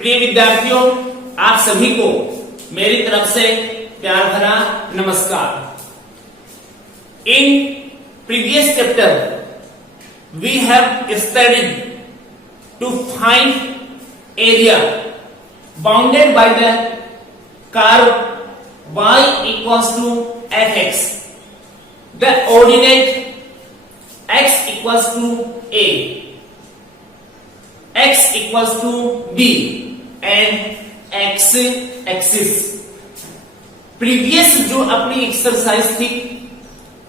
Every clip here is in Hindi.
प्रिय विद्यार्थियों, आप सभी को मेरी तरफ से प्यार भरा नमस्कार। In previous chapter we have studied to find area bounded by the curve y equals to fx, the ordinate x equals to a, x equals to b and x axis। Previous जो अपनी एक्सरसाइज थी,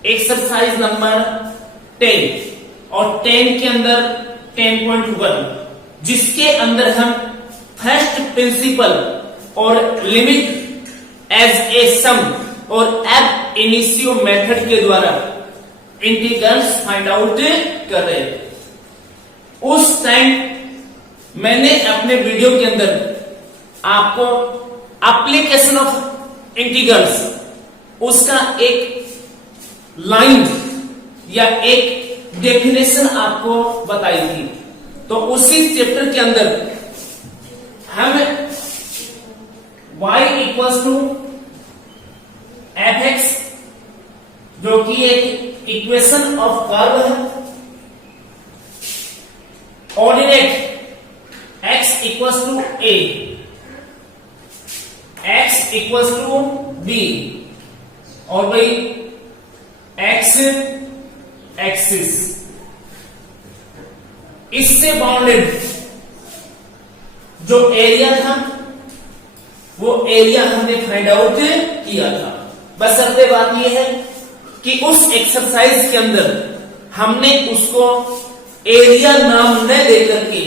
एक्सरसाइज नंबर 10 और 10 के अंदर 10.1, जिसके अंदर हम फर्स्ट प्रिंसिपल और लिमिट एज ए सम और एब इनिशियो मेथड के द्वारा इंटीग्रल्स फाइंड आउट कर रहे थे। उस टाइम मैंने अपने वीडियो के अंदर आपको एप्लीकेशन ऑफ इंटीग्रल्स उसका एक लाइन या एक डेफिनेशन आपको बताई थी। तो उसी चैप्टर के अंदर हम y इक्वल्स टू fx, जो कि एक इक्वेशन ऑफ कर्व है, ordinate x equals to a, x equals to b और भाई x एक्सिस, इससे बाउंडेड जो एरिया था वो एरिया हमने फाइंड आउट किया था। बस अब बात यह है कि उस एक्सरसाइज के अंदर हमने उसको एरिया नाम न देकर के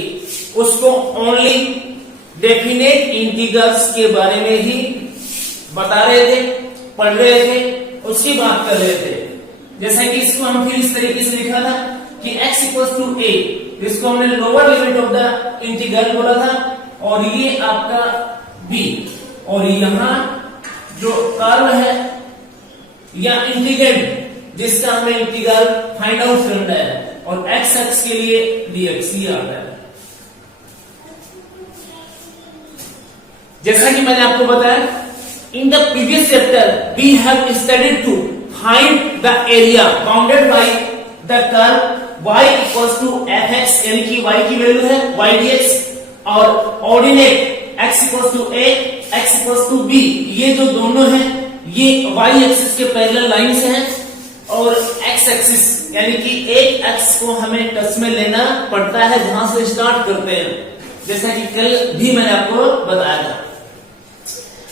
उसको ओनली डेफिनेट इंटीग्रल्स के बारे में ही बता रहे थे, पढ़ रहे थे, उसकी बात कर रहे थे। जैसा कि इसको हम फिर इस तरीके से लिखा था कि x इक्वल्स टू a, जिसको हमने lower limit of the integral बोला था, और ये आपका b, और यहां जो कर्व है या इंटीग्रेंड जिसका हमें इंटीग्रल फाइंड आउट करना है, और x एक्स के लिए dx ही आता है। जैसा कि मैंने आपको बताया, in the previous chapter we have studied to find the area bounded by the curve y equals to fx, यानी कि y की वैल्यू है y dx, और ordinate x equals to a, x equals to b, ये जो दोनों हैं ये y एक्सिस के पैरेलल लाइन से हैं, और x एक्सिस यानी कि एक एक्स को हमें टच में लेना पड़ता है जहां से स्टार्ट करते हैं, जैसा कि कल भी मैंने आपको बताया था।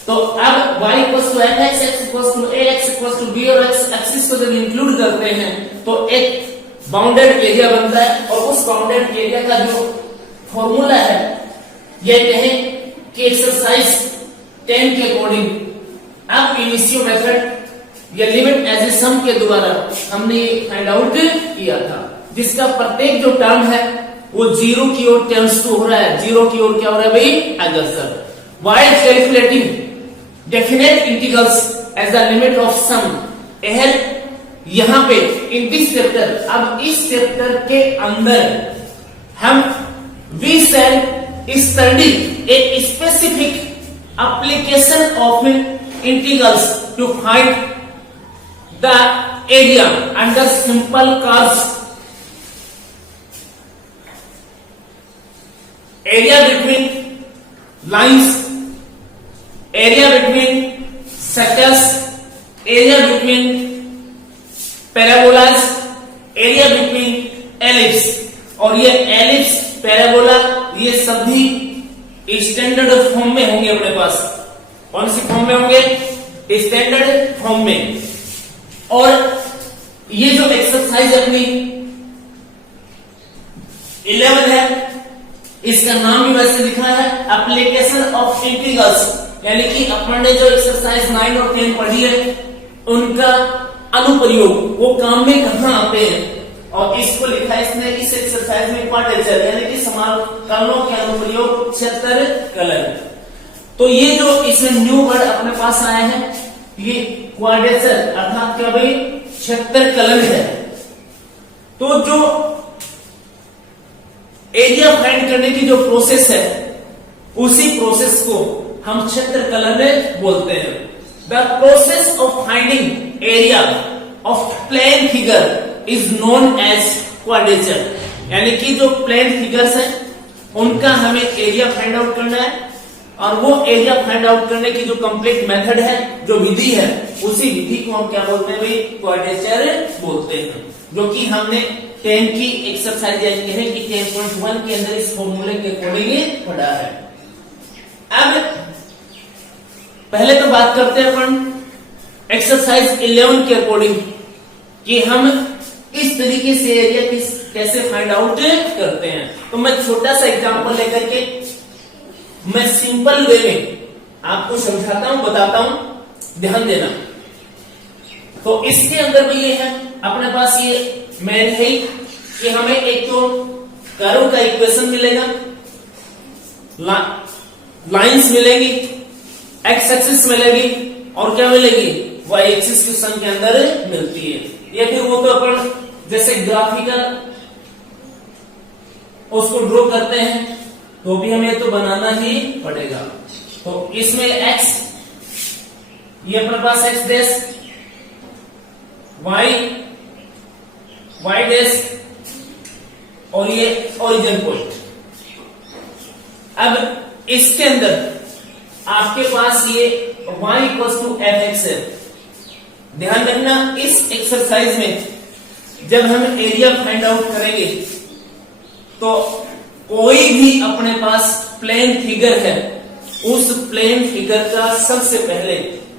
तो अब y equals to fx, x equals to a, x equals to b और x एक्सिस को जब इंक्लूड करते हैं तो एक बाउंडेड एरिया बनता है। और उस बाउंडेड एरिया का जो फॉर्मूला है, ये कहें कि एक्सरसाइज 10 के अकॉर्डिंग अब इनिशियो मेथड या लिमिट एज ए सम के द्वारा हमने ये फाइंड आउट किया था, जिसका प्रत्येक जो टर्म है वो जीरो की ओर टेंड्स टू हो रहा है। जीरो की ओर क्या हो रहा है भाई? अग्रसर। While calculating definite integrals as the limit of sum, यहां पे इन दिस चैप्टर, अब इस चैप्टर के अंदर हम we shall study a specific application of integrals to find the area under simple curves, area between lines, area between circles, area between parabolas, area between ellipse। और ये एलिप्स, पैराबोला, ये सभी स्टैंडर्ड फॉर्म में होंगे अपने पास। कौन सी फॉर्म में होंगे? स्टैंडर्ड फॉर्म में। और ये जो एक्सरसाइज अपनी 11 है, इसका नाम भी वैसे लिखा है एप्लीकेशन ऑफ इंटीग्रल्स, यानी कि अपन ने जो एक्सरसाइज 9 और 10 पढ़ी है उनका अनुप्रयोग, वो काम में कहां आते हैं। और इसको लिखा है इसने इस एक्सरसाइज में क्वाड्रेचर, यानी कि समाकलनों के अनुप्रयोग क्षेत्र कलन। तो ये जो इसमें न्यू वर्ड अपने पास आए हैं, ये क्वाड्रेचर अर्थात क्या भाई? क्षेत्र कलन है। तो जो एरिया फाइंड करने की जो प्रोसेस है उसी प्रोसेस को हम क्षेत्रकलन में बोलते हैं। The process of finding area of plane figure is known as quadrature. यानी कि जो प्लेन फिगर्स हैं उनका हमें एरिया फाइंड आउट करना है, और वो एरिया फाइंड आउट करने की जो कंप्लीट मेथड है, जो विधि है, उसी विधि को हम क्या बोलते हैं भाई? क्वाड्रेचर बोलते हैं। जो कि हमने 10 की एक्सरसाइज यानी है कि 10.1 के अंदर इस फॉर्मूले के अकॉर्डिंग पढ़ा है। अब पहले तो बात करते हैं अपन एक्सरसाइज 11 के अकॉर्डिंग कि हम इस तरीके से एरिया कैसे फाइंड आउट करते हैं। तो मैं छोटा सा एग्जांपल लेकर के मैं सिंपल वे में आपको समझाता हूं, बताता हूं, ध्यान देना। तो इसके अंदर भी ये है, अपने पास ये मेन है कि हमें एक तो कर्व का इक्वेशन मिलेगा, लाइंस मिलेगी, एक्स एक्सिस मिलेगी, और क्या मिलेगी? वाई एक्सिस क्वेश्चन के अंदर मिलती है। या फिर वो तो अपन जैसे ग्राफिकल उसको ड्रॉ करते हैं तो भी हमें तो बनाना ही पड़ेगा। तो इसमें x, ये अपने पास x डैश, y डैश, और ये ओरिजिन पॉइंट। अब इसके अंदर आपके पास ये y = fx है। ध्यान रखना, इस एक्सरसाइज में जब हम एरिया फाइंड आउट करेंगे तो कोई भी अपने पास प्लेन फिगर है, उस प्लेन फिगर का सबसे पहले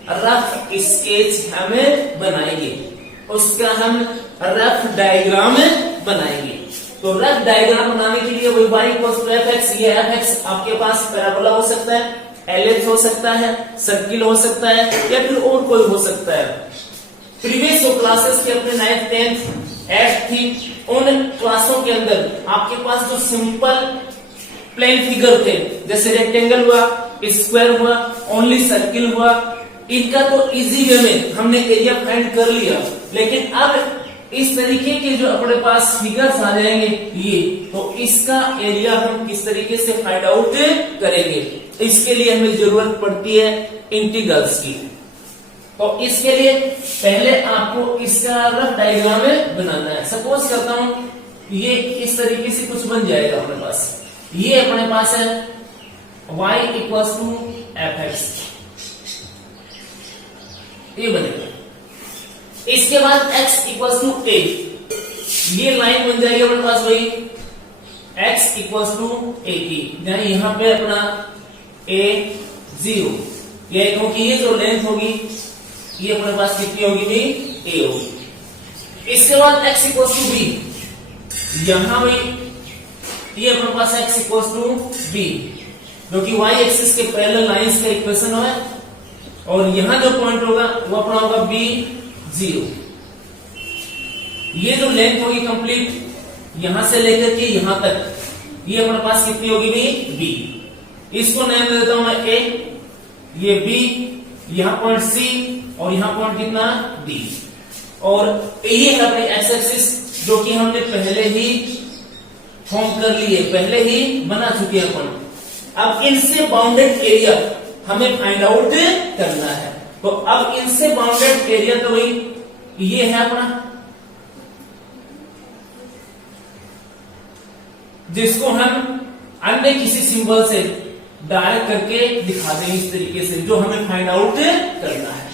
रफ स्केच हमें बनाएंगे, उसका हम रफ डायग्राम बनाएंगे। तो रफ डायग्राम बनाने के लिए वही y = fx, ये fx आपके पास पैराबोला हो सकता है, एलिप्स हो सकता है, सर्किल हो सकता है, या फिर और कोई हो सकता है। प्रीवियस क्लासेस के अपने 9th 10th 8th थी, उन क्लासों के अंदर आपके पास जो सिंपल प्लेन फिगर थे, जैसे रेक्टेंगल हुआ, स्क्वायर हुआ, ओनली सर्किल हुआ, इनका तो इजी वे में हमने एरिया फाइंड कर लिया। लेकिन अब इस तरीके के जो अपने पास फिगर्स आ जाएंगे ये, तो इसका एरिया हम किस तरीके से फाइंड आउट करेंगे? इसके लिए हमें जरूरत पड़ती है इंटीग्रल्स की। तो इसके लिए पहले आपको इसका रफ डायग्राम बनाना है। सपोज करता हूं ये इस तरीके से कुछ बन जाएगा अपने पास। ये अपने पास है y = fx, ये बनेगा। इसके बाद x = a, ये लाइन बन जाएगी अपने पास वही x = a की, यानी यहां पे अपना a 0, ये क्योंकि ये जो लेंथ होगी ये अपने पास कितनी होगी भी? a होगी। इसके बाद x = b, यहां भी ये अपने पास x = b, जो कि y एक्सिस के पैरेलल लाइंस का इक्वेशन है, और यहां जो पॉइंट होगा वो अपना होगा b 0। ये जो लेंथ होगी कंप्लीट यहां से लेकर के यहां तक, ये अपने पास कितनी होगी भी? b। इसको नाम दे देता हूं मैं a, ये b, यहां पॉइंट c, और यहां पॉइंट कितना? d। और ये है अपनी एक्स एक्सिस, जो कि हमने पहले ही फॉर्म कर लिए, पहले ही बना चुके हैं अपन। अब इनसे बाउंडेड एरिया हमें फाइंड आउट करना है। तो अब इनसे बाउंडेड एरिया तो वही ये है अपना, जिसको हम अन्य किसी सिंबल से डायरेक्ट करके दिखा देंगे इस तरीके से, जो हमें फाइंड आउट करना है।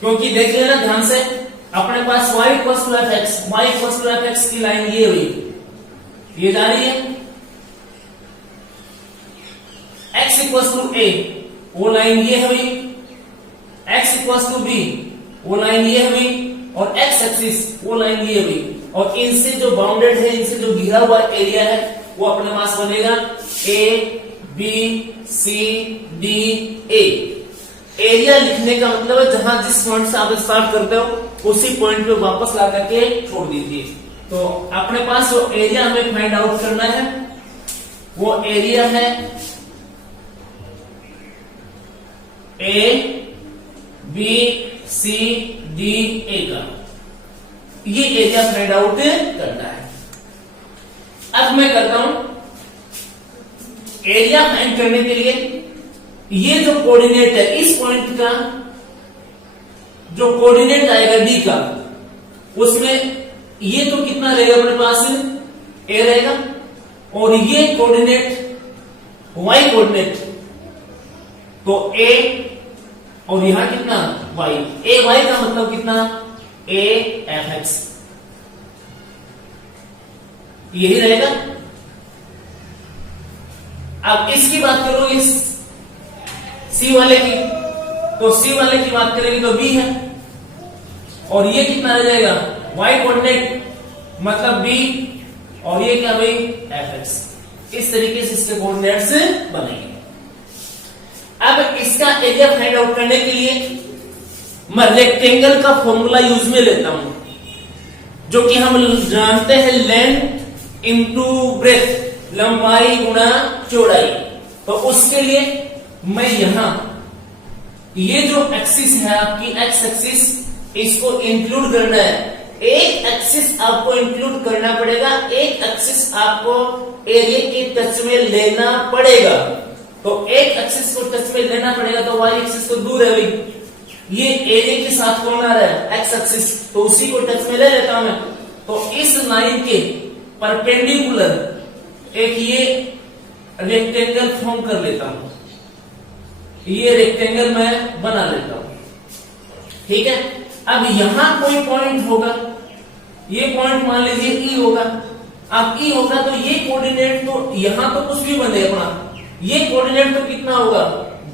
क्योंकि देख लेना ध्यान से, अपने पास y = fx की लाइन ये हुई, ये जा रही है। x = a, वो लाइन ये है भाई, x = b, वो लाइन ये है भाई, और x एक्सिस वो लाइन ये है भाई। और इनसे जो बाउंडेड है, इनसे जो घिरा हुआ एरिया है, वो अपने पास बनेगा a b c d a। Area लिखने का मतलब है जहां जिस पॉइंट से आप स्टार्ट करते हो उसी पॉइंट पे वापस ला करके छोड़ दीजिए। तो अपने पास जो एरिया हमें फाइंड आउट करना है वो एरिया है a b c d a का, ये एरिया फाइंड आउट करना है। अब मैं करता हूं एरिया फाइंड करने के लिए ये जो कोऑर्डिनेट है, इस पॉइंट का जो कोऑर्डिनेट आएगा डी का, उसमें ये तो कितना रहेगा अपने पास, ए रहेगा, और ये कोऑर्डिनेट वाई कोऑर्डिनेट, तो ए और यहां कितना वाई, ए वाई का मतलब कितना, ए एफ एक्स, यही रहेगा। अब इसकी बात करो इस सी वाले की, तो सी वाले की बात करेंगे तो बी है, और ये कितना रह जाएगा, वाई कोऑर्डिनेट मतलब बी, और ये क्या भाई, एफ एक्स। इस तरीके से इसके कोऑर्डिनेट्स बनेंगे। अब इसका एरिया फाइंड आउट करने के लिए मैं रेक्टेंगल का फॉर्मूला यूज में लेता हूं, जो कि हम जानते हैं लेंथ इंटू ब्रेथ, लंबाई गुणा चौड़ाई। तो उसके लिए मैं यहां ये जो एक्सिस है आपकी एक्स एक्सिस, इसको इंक्लूड करना है। एक एक्सिस आपको इंक्लूड करना पड़ेगा, एक एक्सिस आपको एरिया के टच में लेना पड़ेगा। तो एक एक्सिस को टच में लेना पड़ेगा, तो वाई एक्सिस तो दूर है भाई, ये एरिया के साथ कौन आ रहा है, एक्स एक्सिस, तो उसी को टच में ले लेता हूं मैं। तो इस लाइन के परपेंडिकुलर एक ये रेक्टेंगल फॉर्म कर लेता हूं, ये रेक्टेंगल मैं बना लेता हूं, ठीक है। अब यहां कोई पॉइंट होगा, ये पॉइंट मान लीजिए ई होगा। अब ई होगा तो ये कोऑर्डिनेट, तो यहां तो कुछ भी बने अपना, ये कोऑर्डिनेट तो कितना होगा,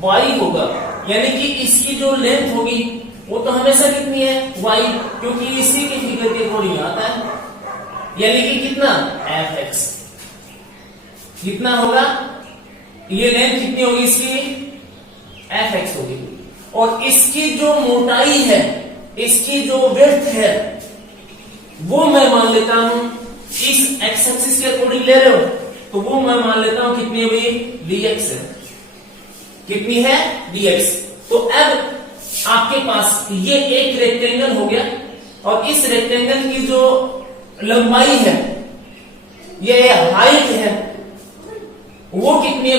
वाई होगा, यानी कि इसकी जो लेंथ होगी वो तो हमेशा कितनी है, वाई, क्योंकि इसी के फिगर के अकॉर्डिंग आता है, यानी कि कितना, एफ एक्स कितना होगा, ये लेंथ कितनी होगी इसकी, एफ एक्स होगी। और इसकी जो मोटाई है, इसकी जो विड्थ है, वो मैं मान लेता हूं, इस एक्स एक्सिस के अकॉर्डिंग ले रहे हो तो वो मैं मान लेता हूं कितनी हुई, dx है, कितनी है, dx। तो अब आपके पास ये एक रेक्टेंगल हो गया, और इस रेक्टेंगल की जो लंबाई है, ये हाइट है, वो कितनी है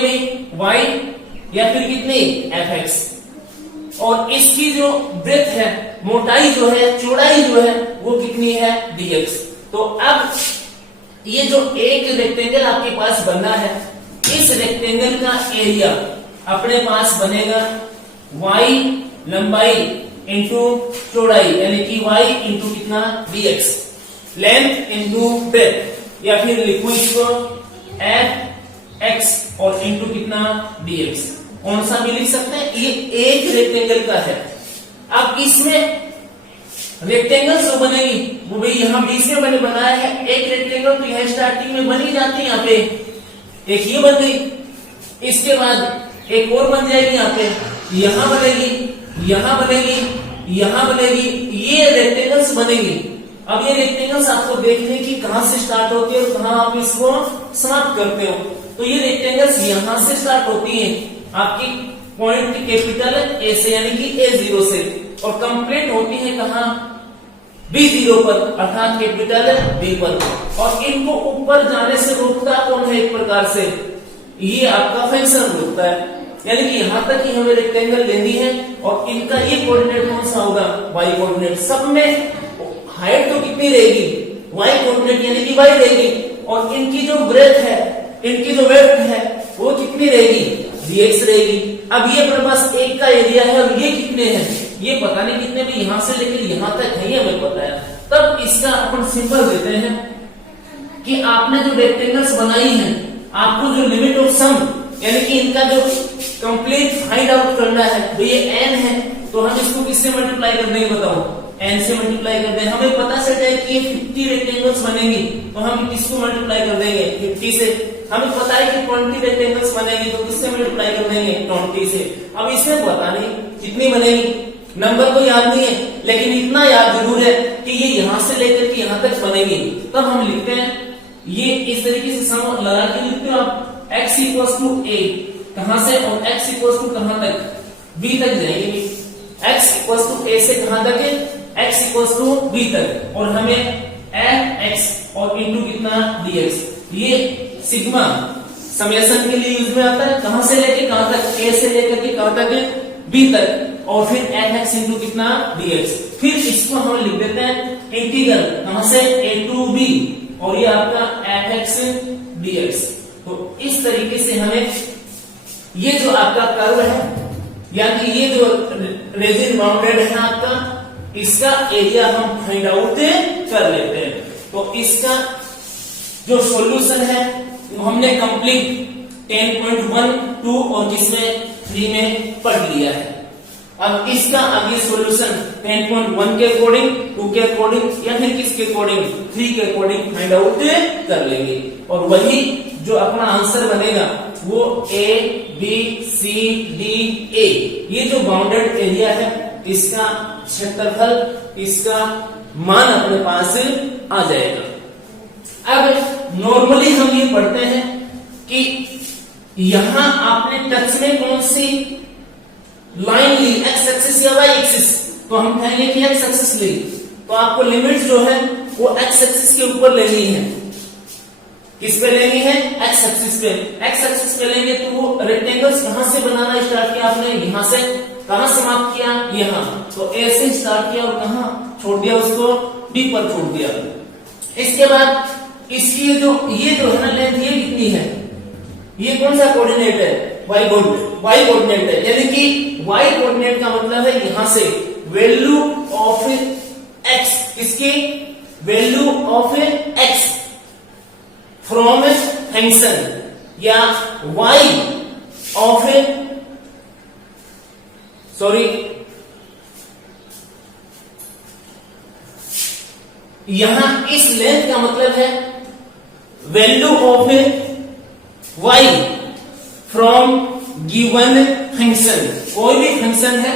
भाई, y, या फिर कितनी, एफ एक्स। और इसकी जो ब्रेथ है, मोटाई जो है, चौड़ाई जो है, वो कितनी है, dx। तो अब ये जो एक रेक्टेंगल आपके पास बना है, इस रेक्टेंगल का एरिया अपने पास बनेगा y लंबाई इंटू चौड़ाई, यानी कि y इंटू कितना, dx, लेंथ इंटू ब्रेथ, या फिर लिखो इसको एफ एक्स और इंटू कितना, dx। कौन सा भी लिख सकते हैं, ये एक रेक्टेंगल का है। अब इसमें रेक्टेंगल जो बनेगी वो भी यहां बीच में मैंने बनाया है एक रेक्टेंगल, तो यह स्टार्टिंग में बनी जाती है, यहाँ पे एक ये बन गई, इसके बाद एक और बन जाएगी, यहाँ पे यहां बनेगी, यहां बनेगी, यहां बनेगी, ये रेक्टेंगल्स बनेगी। अब ये रेक्टेंगल्स आपको देखने की कहां से स्टार्ट होती है और कहां आप इसको समाप्त करते हो। तो ये रेक्टेंगल्स यहां से स्टार्ट होती है आपकी पॉइंट कैपिटल ए से, यानी कि A0 से, और कंप्लीट होती है कहां, B0 पर, अर्थात कैपिटल B पर। और इनको ऊपर जाने से रोकता कौन है, एक प्रकार से ये आपका फंक्शन रोकता है, यानी कि यहां तक ही हमें रेक्टेंगल लेनी है, और इनका ये कोऑर्डिनेट कौन सा होगा, वाई कोऑर्डिनेट। सब में हाइट तो कितनी रहेगी, वाई कोऑर्डिनेट यानी कि वाई रहेगी, और इनकी जो ब्रेथ है, इनकी जो वेट है, वो कितनी रहेगी, dx रहेगी। अब ये अपने पास एक का एरिया है, और ये कितने हैं, ये पता नहीं कितने भी, यहां से लेकर यहां तक है, हमें पता है। तब इसका अपन सिंबल देते हैं कि आपने जो रेक्टेंगल्स बनाई हैं, आपको जो लिमिट ऑफ सम, यानी कि इनका जो कंप्लीट फाइंड आउट करना है, तो ये n है, तो हम इसको किससे मल्टीप्लाई कर देंगे, बताओ, n से मल्टीप्लाई कर दें। हमें पता चल जाए कि ये 50 रेक्टेंगल्स बनेंगी, तो हम किसको मल्टीप्लाई कर देंगे, 50 से। हमें पता है कि 20 रेक्टेंगल्स बनेंगे, तो किससे मल्टीप्लाई कर देंगे, 20 से। अब इसमें पता नहीं कितनी बनेगी, नंबर को याद नहीं है, लेकिन इतना याद जरूर है कि ये यहां से लेकर के यहां तक बनेगी। तब हम लिखते हैं, ये इस तरीके से सम लगा के लिखते हो आप, x इक्वल्स टू a, कहां से, और x इक्वल्स टू कहां तक, b तक जाएंगे। x इक्वल्स टू a से कहां तक है, x इक्वल्स टू b तक, और हमें f x और इंटू कितना dx, ये सिग्मा समेशन के लिए यूज में आता है, कहां से लेके कहां तक, ए से लेकर के कहां तक, बी तक, और फिर एफ एक्स इंटू कितना dx। फिर इसको हम लिख देते हैं इंटीग्रल कहां से, a टू b, और ये आपका एफ एक्स dx। तो इस तरीके से हमें ये जो आपका कर्व है, यानी ये जो रीजन बाउंडेड है आपका, इसका एरिया हम फाइंड आउट कर लेते हैं। तो इसका जो सॉल्यूशन है वो हमने कंप्लीट 10.1, 2 और किसमें 3 में पढ़ लिया है। अब इसका आगे सॉल्यूशन 10.1 के अकॉर्डिंग, 2 के अकॉर्डिंग, या फिर किसके अकॉर्डिंग, 3 के अकॉर्डिंग फाइंड आउट कर लेंगे, और वही जो अपना आंसर बनेगा वो A B C D A, ये जो बाउंडेड एरिया है इसका क्षेत्रफल, इसका मान अपने पास आ जाएगा। अब नॉर्मली हम ये पढ़ते हैं कि यहां आपने टच में कौन सी लाइन ली, एक्स एक्सिस या वाई एक्सिस, तो हम कहेंगे कि एक्स एक्सिस ली, तो आपको लिमिट जो है वो एक्स एक्सिस के ऊपर लेनी है। किस पे लेनी है, एक्स एक्सिस पे। एक्स एक्सिस पे लेंगे तो वो रेक्टेंगल्स कहां से बनाना स्टार्ट किया आपने, यहां से, कहां समाप्त किया, यहां, तो ए से स्टार्ट किया और कहां छोड़ दिया, उसको डी पर छोड़ दिया। इसके बाद इसकी जो ये जो है ना लेंथ, ये कितनी है, ये कौन सा कोऑर्डिनेट है, वाई कोऑर्डिनेट है, यानी कि वाई कोऑर्डिनेट का मतलब है यहां से वैल्यू ऑफ एक्स, किसकी value of x from function, या वाई ऑफ यहां इस लेंथ का मतलब है value of y from given function, कोई भी फंक्शन है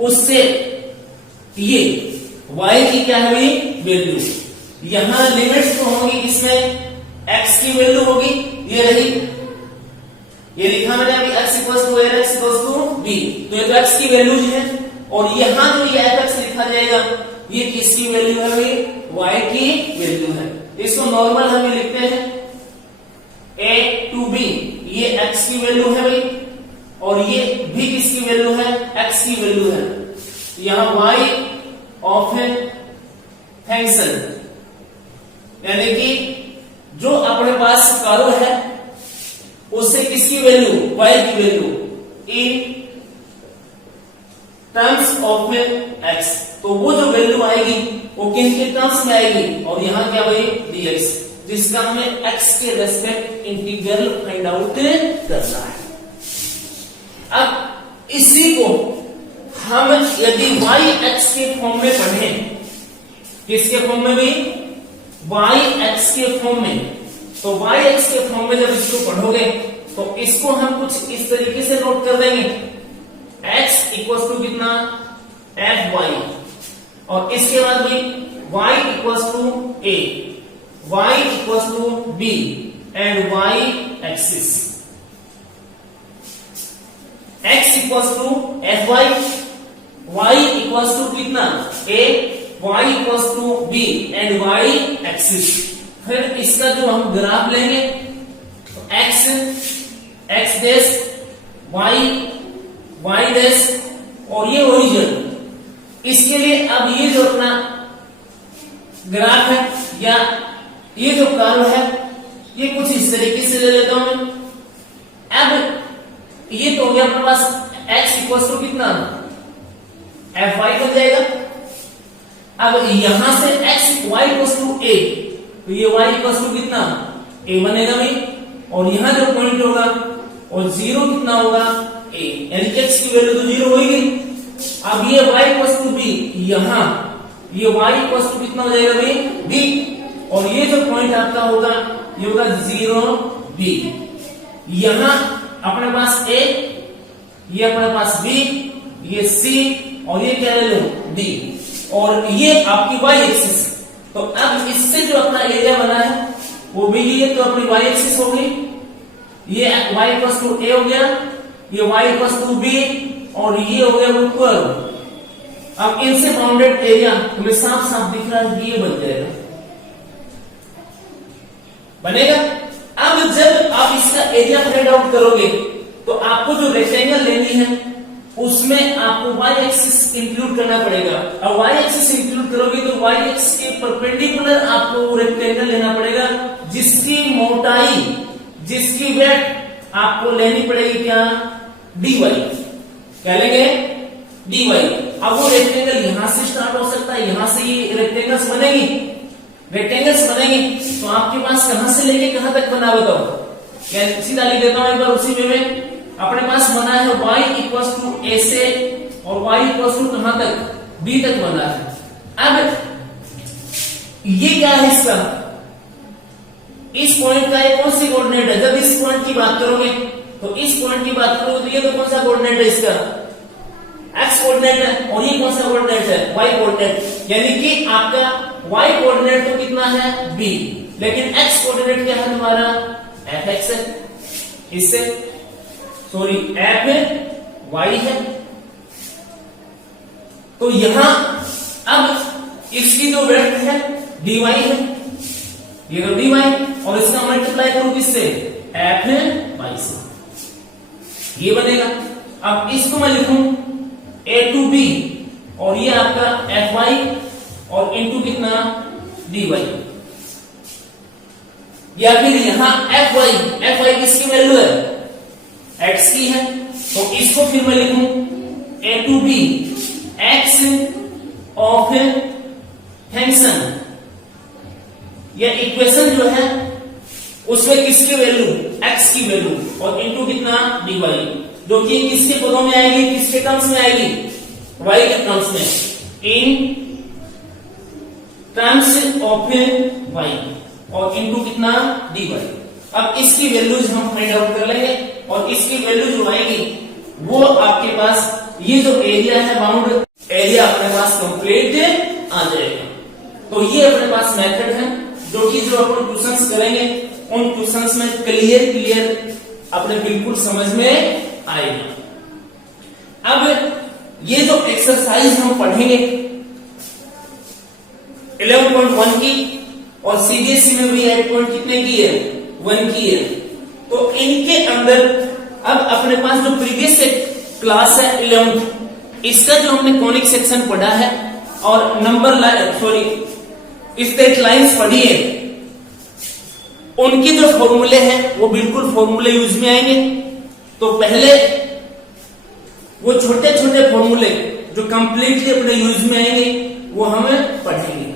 उससे ये y की क्या है वैल्यू, यहां लिमिट्स तो होंगी, इसमें x की वैल्यू होगी, ये रही, ये लिखा मैंने अभी x equals to a, x equals to b, तो ये तो x की वैल्यूज है, और यहां जो ये fx लिखा जाएगा ये किसकी वैल्यू है भाई, y की वैल्यू है। इसको नॉर्मल हम लिखते हैं a टू b, ये x की वैल्यू है भाई, और ये भी किसकी वैल्यू है, x की वैल्यू है। यहां y ऑफ फंक्शन, यानी कि जो अपने पास कर्व है उससे किसकी वैल्यू, y की value in terms of x, तो वो जो वैल्यू आएगी वो किन के टर्म्स में आएगी, और यहां क्या भाई dx, जिसका हमें x के रेस्पेक्ट इंटीग्रल फाइंड आउट करना है। अब इसी को हम यदि y x के फॉर्म में पढ़ें, किसके फॉर्म में भी, y x के फॉर्म में, तो y x के फॉर्म में जब इसको पढ़ोगे तो इसको हम कुछ इस तरीके से नोट कर देंगे, x इक्वल्स टू कितना एफ वाई, और इसके बाद भी y equals to a, y equals to b and y axis, x equals to f y, y equals to कितना a, y equals to b and y axis. फिर इसका जो हम ग्राफ लेंगे तो x डैश, y डैश, और ये ओरिजिन। इसके लिए अब ये जो अपना ग्राफ है या ये जो कर्व है ये कुछ इस तरीके से ले लेता हूं मैं। अब ये तो हो गया अपने पास x इक्वल्स टू कितना एफ वाई बन जाएगा। अब यहां से x y equals to a, तो ये y इक्वल्स टू कितना a बनेगा भाई, और यहां जो पॉइंट होगा और जीरो कितना होगा a, यानी कि x की वैल्यू तो जीरो होगी। अब ये y इक्वल्स टू b, यहां ये y इक्वल्स टू कितना हो जाएगा भाई b, और ये जो पॉइंट आपका होगा ये होगा 0b। यहां अपने पास a, ये अपने पास b, ये c, और ये क्या ले लो d, और ये आपकी y एक्सिस। तो अब इससे जो अपना एरिया बना है वो भी ये तो अपनी y एक्सिस हो गई, ये y इक्वल्स टू a हो गया, ये y इक्वल्स टू b, और ये हो गया ऊपर। अब इनसे बाउंडेड एरिया तुम्हें साफ साफ दिख रहा है, ये बन जाएगा, बनेगा। अब अब जब आप इसका एरिया फाइंड आउट करोगे तो आपको जो रेक्टेंगल लेनी है उसमें आपको y एक्सिस इंक्लूड करना पड़ेगा। अब y एक्सिस इंक्लूड करोगे तो y एक्सिस के परपेंडिकुलर आपको रेक्टेंगल लेना पड़ेगा जिसकी मोटाई, जिसकी वेट आपको लेनी पड़ेगी क्या, dy। क्या लेंगे, dy। अब वो रेक्टेंगल यहां से स्टार्ट हो सकता है, यहां से ये रेक्टेंगल्स बनेगी, तो आपके पास कहां से लेके कहां तक बना बताओ। क्या सीधा लिख देता हूं एक बार उसी में अपने पास बना है y इक्वल टू a से और y इक्वल टू कहां तक, b तक बना है। अब ये क्या है इसका, इस पॉइंट का कौन सी कोऑर्डिनेट है, जब इस पॉइंट की बात करोगे तो इस पॉइंट की बात करोगे तो ये तो कौन सा कोऑर्डिनेट है इसका, x कोऑर्डिनेट है, और ये कौन सा कोऑर्डिनेट है, y कोऑर्डिनेट। यानी कि आपका y कोऑर्डिनेट तो कितना है b, लेकिन x कोऑर्डिनेट क्या है तुम्हारा fx है, इससे सॉरी f है y है। तो यहां अब इसकी जो वेट है dy है, ये तो dy, और इसका मल्टीप्लाई करूं किससे, f है y से, ये बनेगा। अब इसको मैं लिखूं a to b और ये आपका fy और इनटू कितना dy, या फिर यहां fy किसकी वैल्यू है, x की है, तो इसको फिर मैं लिखूं a to b x of function, या इक्वेशन जो है उसमें किसकी वैल्यू, x की वैल्यू और इनटू कितना dy, जो कि किसके पदों में आएगी, किसके टर्म्स में आएगी, y के टर्म्स में, इन टर्म्स ऑफ y और इनटू कितना dy। अब इसकी वैल्यूज हम फाइंड आउट कर लेंगे और इसकी वैल्यू जो आएगी वो आपके पास ये जो एरिया है, बाउंड एरिया अपने पास कंप्लीट आ जाएगा। तो ये अपने पास मेथड है जो कि जो अपन क्वेश्चंस करेंगे उन क्वेश्चंस में क्लियर अपने बिल्कुल समझ में आएगा। अब ये जो एक्सरसाइज हम पढ़ेंगे 11.1 की और सीबीएसई में भी 8 पॉइंट कितने की है, 1 की है, तो इनके अंदर अब अपने पास जो प्रीवियस क्लास है 11th, इसका जो हमने कॉनिक सेक्शन पढ़ा है और नंबर स्ट्रेट लाइंस पढ़ी है, उनके जो फॉर्मूले हैं वो बिल्कुल फॉर्मूले यूज में आएंगे। तो पहले वो छोटे छोटे फॉर्मूले जो कंप्लीटली अपने यूज में आएंगे वो हमें पढ़ेंगे।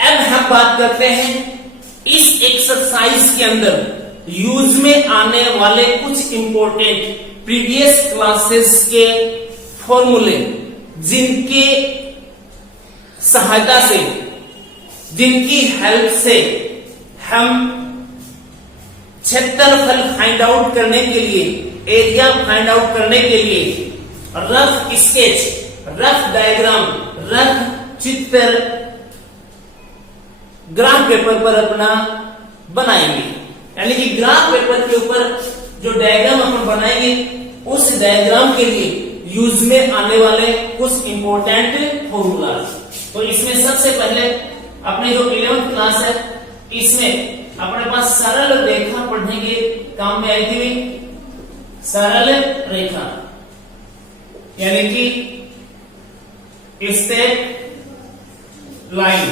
अब हम बात करते हैं इस एक्सरसाइज के अंदर यूज में आने वाले कुछ इंपॉर्टेंट प्रीवियस क्लासेस के फॉर्मूले, जिनके सहायता से, जिनकी हेल्प से हम क्षेत्रफल फाइंड आउट करने के लिए, एरिया फाइंड आउट करने के लिए rough sketch, rough diagram, rough चित्र ग्राफ पेपर पर अपना बनाएंगे। यानी कि ग्राफ पेपर के ऊपर जो डायग्राम अपन बनाएंगे उस डायग्राम के लिए यूज में आने वाले कुछ इंपॉर्टेंट फॉर्मूला। तो इसमें सबसे पहले अपने जो 11th क्लास है इसमें अपने पास सरल रेखा पढ़ने के काम में आई थी, सरल रेखा यानी कि स्ट्रेट लाइन।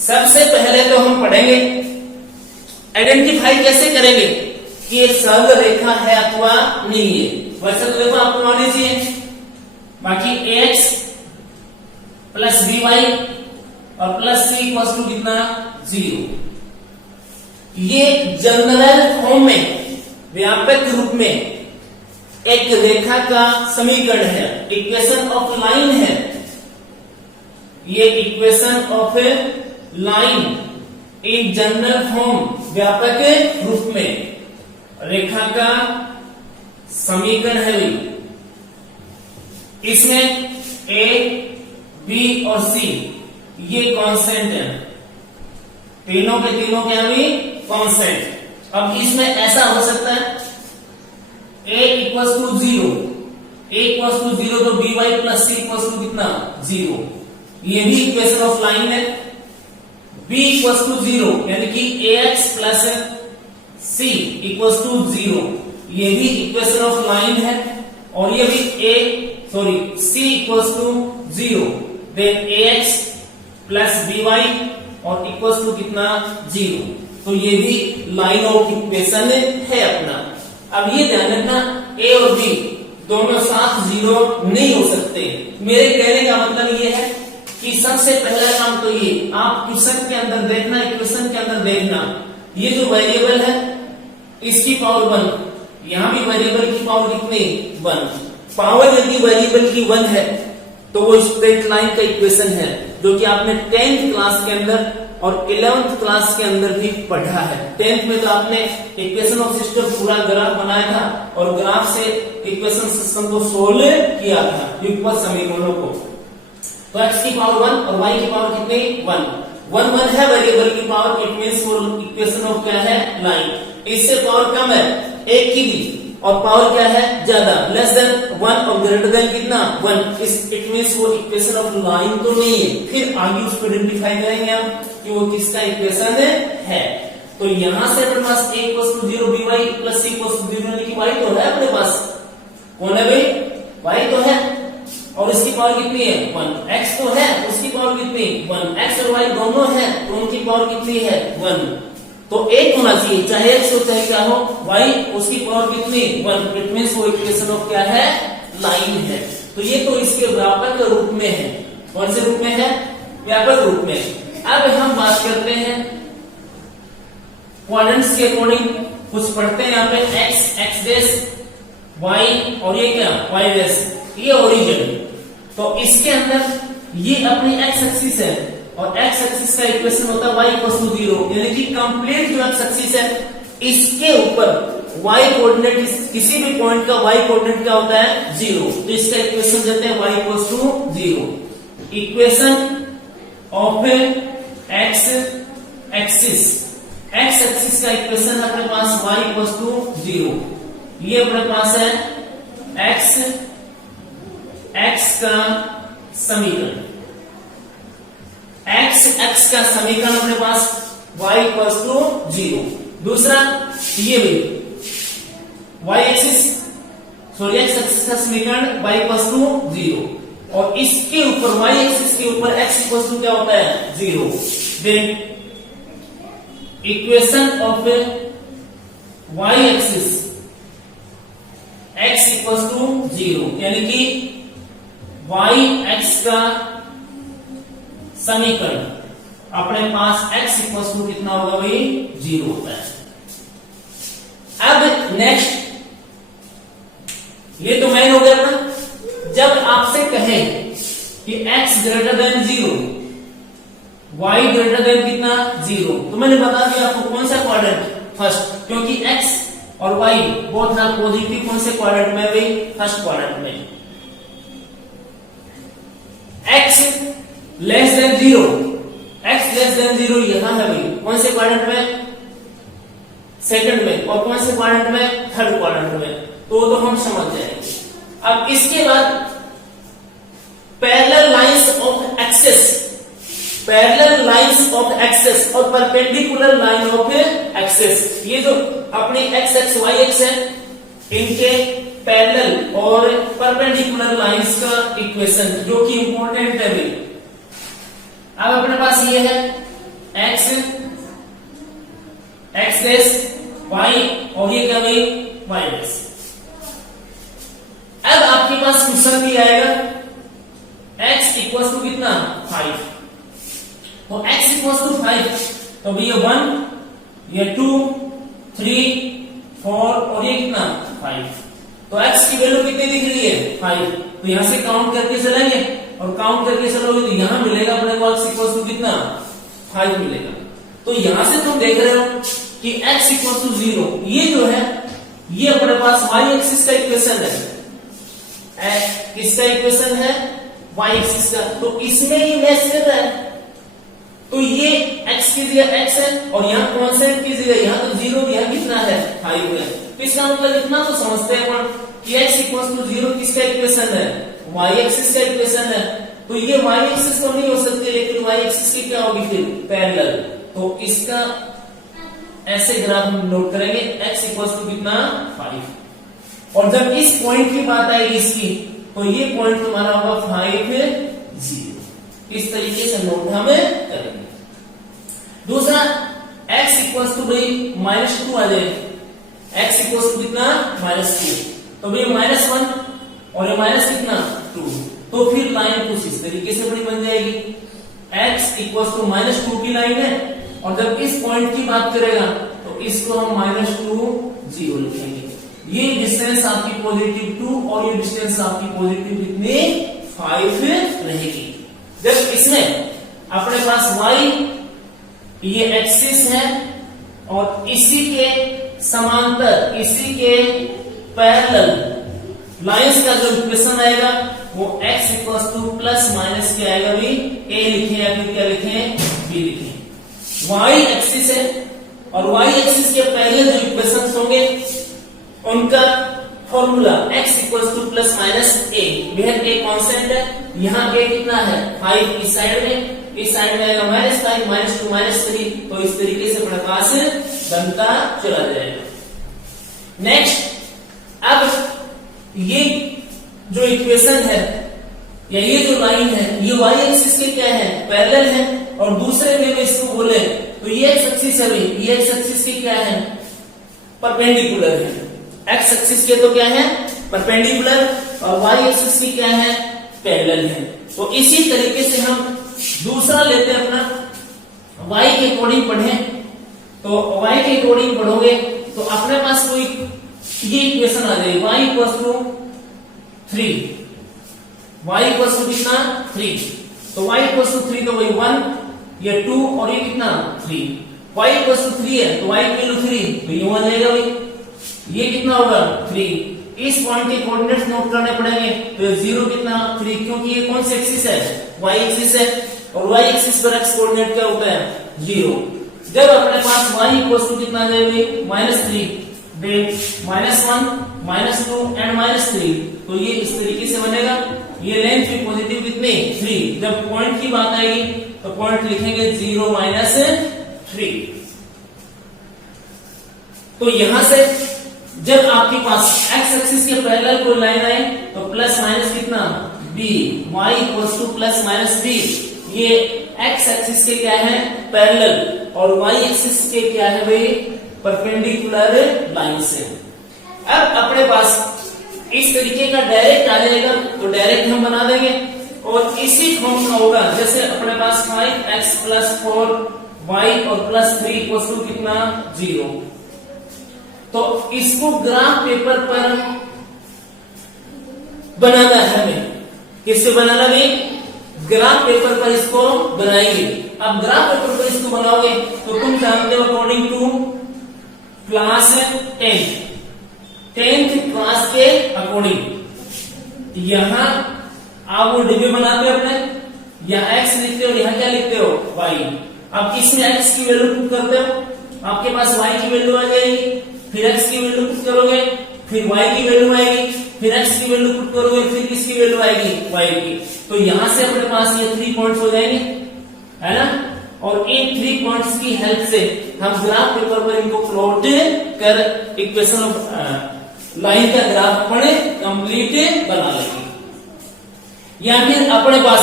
सबसे पहले तो हम पढ़ेंगे आइडेंटिफाई कैसे करेंगे कि ये सरल रेखा है अथवा नहीं है। वैसे तो देखो आपको नॉलेज ही है, बाकी ax प्लस by और प्लस c इक्वल टू कितना 0। ये जनरल फॉर्म में, व्यापक रूप में एक रेखा का समीकरण है, इक्वेशन ऑफ लाइन है। ये equation of line in general form, व्यापक रूप में रेखा का समीकरण है। इसमें a, b और c ये कांस्टेंट है, तीनों के तीनों क्या भी कांस्टेंट। अब इसमें ऐसा हो सकता है a equal to 0, a equal to 0 तो by plus c equal to कितना 0। ये भी इक्वेशन ऑफ लाइन है। b इक्वल्स टू 0 यानी कि ax plus c equals to 0, ये भी इक्वेशन ऑफ लाइन है, और ये भी c equals to 0, then ax plus by और इक्वल्स टू कितना 0, तो ये भी लाइन ऑफ इक्वेशन है अपना। अब ये ध्यान रखना a और b दोनों साथ 0 नहीं हो सकते। मेरे कहने का मतलब ये है कि सबसे पहला काम तो ये आप क्वेश्चन के अंदर देखना, इक्वेशन के अंदर देखना, ये जो वेरिएबल है इसकी पावर 1, यहां भी वेरिएबल की पावर कितनी 1, पावर यदि वेरिएबल की 1 है तो वो स्ट्रेट लाइन का इक्वेशन है, जो कि आपने 10th क्लास के अंदर और 11th क्लास के अंदर भी पढ़ा है। 10th में तो आपने इक्वेशन ऑफ सिस्टम पूरा ग्राफ बनाया था और ग्राफ से इक्वेशन सिस्टम को सोल्व किया था, युगपत समीकरणों को। तो x की पावर 1 और y की पावर कितनी 1 1 है वेरिएबल की पावर, इट मींस वो इक्वेशन ऑफ क्या है लाइन, इससे पावर कम है 1 की भी, और पावर क्या है ज्यादा, लेस देन 1 और ग्रेटर देन कितना 1, इट मींस वो इक्वेशन ऑफ लाइन तो नहीं है। फिर आगे उसको आइडेंटिफाई करेंगे हम कि वो किसका इक्वेशन है। तो यहां से अपने पास a equals to 0 by plus c equals to 0 यानी कि y तो है अपने पास, कौन है भाई y तो है, और इसकी पावर कितनी है 1, x तो है उसकी पावर कितनी 1, x और y दोनों है तो उनकी पावर कितनी है 1, तो एक होना चाहिए, चाहे x हो चाहे क्या हो, y उसकी पावर कितनी 1, इट मींस वो इक्वेशन ऑफ क्या है लाइन है। तो ये तो इसके व्यापक रूप में है, कौन से रूप में है व्यापक रूप में। अब हम बात करते हैं क्वाड्रेंट्स के अकॉर्डिंग, कुछ पढ़ते हैं यहाँ पे x डैश y और ये क्या y डैश, ये ओरिजिन। तो इसके अंदर ये अपनी x एक्सिस है और x एक्सिस का इक्वेशन होता है y इक्वल्स टू 0, यानी कि कंप्लीट जो x एक्सिस है इसके ऊपर y कोऑर्डिनेट, किसी भी पॉइंट का y कोऑर्डिनेट क्या होता है 0, तो इसका इक्वेशन देते हैं y equals to 0। Equation of x axis, x axis का इक्वेशन अपने पास y इक्वल्स टू 0, ये अपने पास है x का समीकरण, x का समीकरण अपने पास y इक्वल्स टू 0। दूसरा ये भी y एक्सिस x एक्सिस का समीकरण y इक्वल्स टू 0, और इसके ऊपर y एक्सिस के ऊपर x इक्वल्स टू क्या होता है 0। Then equation of y axis x equals to 0, यानी कि y x का समीकरण अपने पास x इक्वल्स टू कितना होगा भाई 0 होता है। अब नेक्स्ट, ये तो मेन हो गया अपना, जब आपसे कहें कि x greater than 0, y greater than कितना 0, तो मैंने बता दिया आपको कौन सा क्वाड्रेंट फर्स्ट, क्योंकि x और y बोथ आर पॉजिटिव, कौन से क्वाड्रेंट में भाई फर्स्ट क्वाड्रेंट में। x less than 0, x less than 0 यहां है भाई, कौन से क्वाड्रेंट में सेकंड में, और कौन से क्वाड्रेंट में थर्ड क्वाड्रेंट में, तो हम समझ जाएंगे। अब इसके बाद parallel lines of axis, parallel lines of axis और परपेंडिकुलर लाइन ऑफ एक्सिस, ये जो अपनी x एक्स y एक्स है इनके पैरेलल और परपेंडिकुलर लाइंस का इक्वेशन जो कि इंपॉर्टेंट है भाई। अब अपने पास ये है x डैश y और ये क्या भाई y डैश। अब आपके पास क्वेश्चन भी आएगा x इक्वल्स टू कितना 5, तो x इक्वल्स टू 5, तो भैया 1, ये 2, 3, 4 और ये कितना 5, तो x की वैल्यू कितनी दिख रही है 5, तो यहां से काउंट करके चलेंगे और काउंट करके चलोगे तो यहां मिलेगा अपने को x इक्वल्स टू कितना 5 मिलेगा। तो यहां से तुम देख रहे हो कि x इक्वल्स टू 0, ये जो है ये अपने पास y एक्सिस का इक्वेशन है, किसका इक्वेशन है y एक्सिस का, तो इसमें ही मैच कर रहा है, तो ये x की जगह x है और यहाँ कांस्टेंट की जगह यहाँ तो 0, यहाँ कितना है 5 है, तो इसका मतलब इतना तो समझते हैं अपन कि x इक्वल्स टू 0 किसका इक्वेशन है y एक्सिस का इक्वेशन है, तो ये y एक्सिस तो नहीं हो सकती, लेकिन y एक्सिस की क्या होगी फिर पैरेलल। तो इसका ऐसे ग्राफ हम नोट करेंगे x इक्वल्स टू कितना 5, और जब इस पॉइंट की बात आएगी इसकी, तो ये पॉइंट तुम्हारा होगा 5 0। इस तरीके से नोट हम करेंगे। दूसरा x इक्वल्स टू भाई -2 आ जाए, x इक्वल्स टू कितना -2, तो भाई -1 और ये माइनस कितना 2, तो फिर लाइन कुछ इस तरीके से बड़ी बन जाएगी। x इक्वल्स टू -2 की लाइन है, और जब इस पॉइंट की बात करेगा तो इसको हम -2 0 लिखेंगे। ये डिस्टेंस आपकी पॉजिटिव 2 और ये डिस्टेंस आपकी पॉजिटिव कितनी 5 रहेगी। जब इसमें अपने पास y ये एक्सिस है और इसी के समांतर, इसी के पैरेलल लाइंस का जो इक्वेशन आएगा वो x equals two plus minus क्या आएगा भी a लिखे या फिर क्या लिखे b लिखे। y एक्सिस है और y एक्सिस के पहले जो इक्वेशंस होंगे उनका formula x equals two plus minus a, यह a कांस्टेंट है, यहाँ a कितना है 5 इस साइड में, इस साइड में आएगा -5 -2 -3, तो इस तरीके से अपने पास बनता चला जाएगा। नेक्स्ट, अब ये जो इक्वेशन है या ये जो लाइन है ये y एक्सिस के क्या है पैरेलल है, और दूसरे वे में इसको बोले तो ये x एक्सिस है, ये x एक्सिस के क्या है परपेंडिकुलर है। x एक्सिस के तो क्या है परपेंडिकुलर और y एक्सिस की क्या है पैरेलल है। तो इसी तरीके से हम दूसरा लेते हैं अपना, y के अकॉर्डिंग पढ़े, तो y के अकॉर्डिंग पढ़ोगे तो अपने पास कोई ये इक्वेशन आ जाएगी y equals to 3, y equals to कितना 3, तो y इक्वल्स टू 3 तो वही 1, ये 2 और ये कितना 3, y इक्वल्स टू 3 है तो y की वैल्यू 3, तो ये आ जाएगा भाई, ये कितना होगा 3। इस पॉइंट के कोऑर्डिनेट्स नोट करने पड़ेंगे, तो 0 कितना 3, क्योंकि ये कौन सी एक्सिस है y एक्सिस है, और y एक्सिस पर x कोऑर्डिनेट क्या होता है 0। जब अपने पास y इक्वल्स टू कितना आ जाएगा -3, देन -1 -2 एंड -3, तो ये इस तरीके से बनेगा। ये लेंथ भी पॉजिटिव कितनी 3, जब पॉइंट की बात आएगी तो पॉइंट लिखेंगे 0 -3। तो यहां से जब आपके पास x एक्सिस के पैरेलल कोई लाइन आए तो प्लस माइनस कितना b, y equals two plus minus b, ये x एक्सिस के क्या है पैरेलल और y एक्सिस के क्या है भाई परपेंडिकुलर लाइन से। अब अपने पास इस तरीके का डायरेक्ट आ जाएगा तो डायरेक्ट हम बना देंगे, और इसी फॉर्म का होगा जैसे अपने पास 5x प्लस 4y और प्लस 3 इक्वल्स टू कितना 0। तो इसको ग्राफ पेपर पर बनाना है हमें, किससे बनाना भी ग्राफ पेपर पर इसको बनाएंगे। अब ग्राफ पेपर पर इसको बनाओगे तो तुम जानते हो according to class 10th class के अकॉर्डिंग यहां आप वो डिब्बे बनाते हो अपने, यहाँ x लिखते हो, यहाँ क्या लिखते हो y। अब इसमें x की वैल्यू पुट करते हो, आपके पास y की वैल्यू आ जाएगी, फिर x की वैल्यू पुट करोगे, फिर y की वैल्यू आएगी, फिर x की वैल्यू पुट करोगे, फिर किसकी वैल्यू आएगी y की। तो यहां से अपने पास ये 3 पॉइंट्स हो जाएंगे, है ना, और इन 3 पॉइंट्स की हेल्प से हम ग्राफ पेपर पर इनको प्लॉट कर इक्वेशन ऑफ लाइन का ग्राफ अपने कंप्लीट बना लेंगे। या फिर अपने पास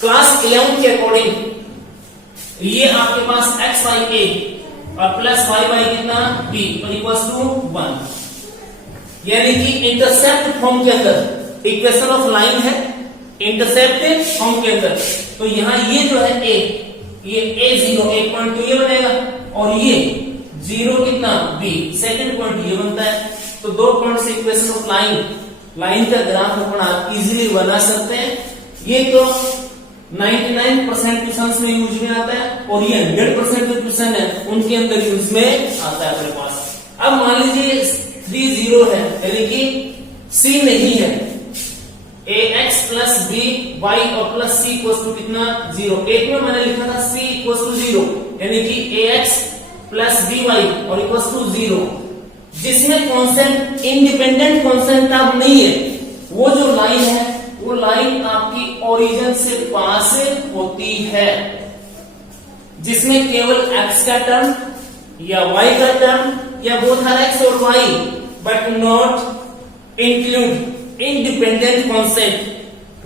क्लास 11 के अकॉर्डिंग ये आपके पास x y a और प्लस y y कितना b और इक्वल्स टू 1, यानी कि इंटरसेप्ट फॉर्म के अंदर इक्वेशन ऑफ लाइन है इंटरसेप्ट फॉर्म के अंदर। तो यहाँ ये जो है a, ये a0 एक पॉइंट तो ये बनेगा, और ये 0 कितना b सेकंड पॉइंट ये बनता है। तो 2 पॉइंट से इक्वेशन ऑफ लाइन का ग्राफ अपना इजीली बना सकते हैं। ये तो 99% क्वेश्चंस में यूज में आता है, और ये 100% जो क्वेश्चन है उनके अंदर यूज में आता है अपने पास। अब मान लीजिए 3 0 है, यानी कि c नहीं है, ax प्लस b y और प्लस c इक्वल्स टू कितना 0। एक में मैंने लिखा था c इक्वल्स टू 0, यानी कि ax प्लस by और इक्वल्स टू 0, जिसमें कांस्टेंट इंडिपेंडेंट कांस्टेंट अब नहीं है। वो जो लाइन है वो लाइन आपकी ओरिजिन से पास होती है, जिसमें केवल x का टर्म या y का टर्म या बोथ आर x और y but not include independent concept.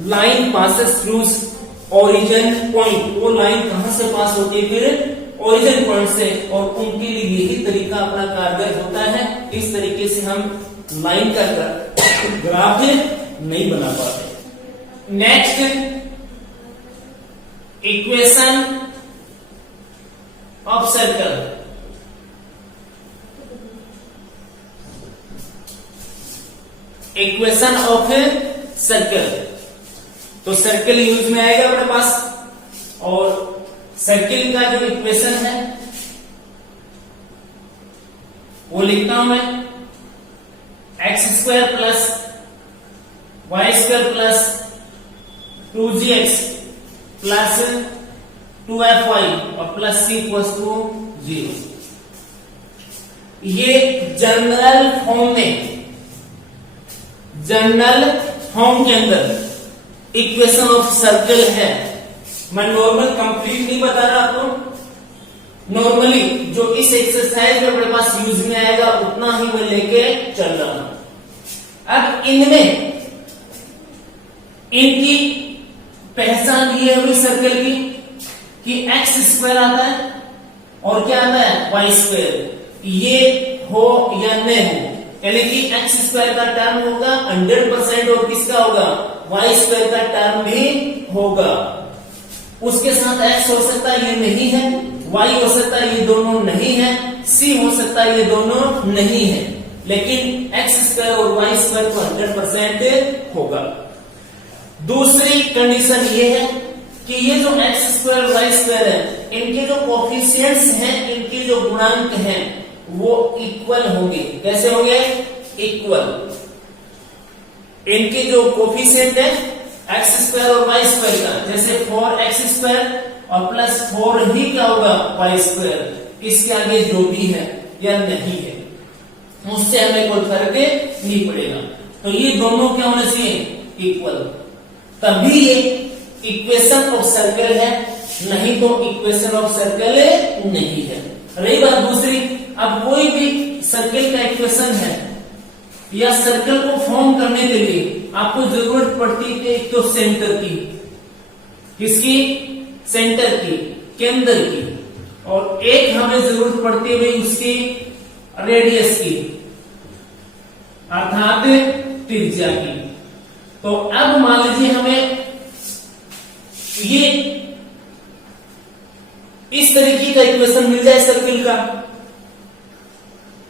Line passes through origin point, वो लाइन कहां से पास होती है? फिर ओरिजिन पॉइंट से, और उनके लिए यही तरीका अपना कारगर होता है। इस तरीके से हम लाइन का ग्राफ नहीं बना पाते। Next equation of circle. Equation of circle, तो सर्कल यूज में आएगा अपने पास, और सर्किल का जो इक्वेशन है वो लिखता हूं मैं, x square plus y square plus 2gx plus 2fy और प्लस c इक्वल्स टू 0। ये जनरल फॉर्म के अंदर इक्वेशन ऑफ सर्कल है। मैं नॉर्मल कंप्लीट नहीं बता रहा आपको, नॉर्मली जो इस एक्सरसाइज में अपने पास यूज में आएगा उतना ही मैं लेके चल रहा हूं। अब इनमें इनकी पहचान ये हुई सर्कल की कि एक्स स्क्वायर आता है और क्या आता है? Y square. ये हो या न हो, यानी कि एक्स स्क्वायर का टर्म होगा 100% और किसका होगा? वाई स्क्वायर का टर्म भी होगा। उसके साथ x हो सकता है, ये नहीं है, y हो सकता है, ये दोनों नहीं है, c हो सकता है, ये दोनों नहीं है, लेकिन x स्क्वायर और y स्क्वायर तो 100% होगा। दूसरी कंडीशन ये है कि ये जो x स्क्वायर और y स्क्वायर है, इनके जो कोफिशिएंट्स हैं, इनके जो गुणांक हैं वो इक्वल होंगे। कैसे होंगे? इक्वल। इनके जो कोफिशिएंट है एक्स स्क्वायर और वाई स्क्वायर का, जैसे 4x स्क्वायर और प्लस 4 ही क्या होगा? Y square. इसके आगे जो भी है या नहीं है उससे हमें कोई फर्क नहीं पड़ेगा। तो ये दोनों क्या होने चाहिए? इक्वल, तभी ये इक्वेशन ऑफ सर्कल है, नहीं तो इक्वेशन ऑफ सर्कल नहीं है। रही बात दूसरी, अब कोई भी सर्कल का इक्वेशन है या सर्कल को फॉर्म करने के लिए आपको जरूरत पड़ती है एक तो सेंटर की, किसकी? सेंटर की, केंद्र की, और एक हमें जरूरत पड़ती है उसकी रेडियस की, अर्थात त्रिज्या की। तो अब मान लीजिए हमें ये इस तरीके का इक्वेशन मिल जाए सर्किल का,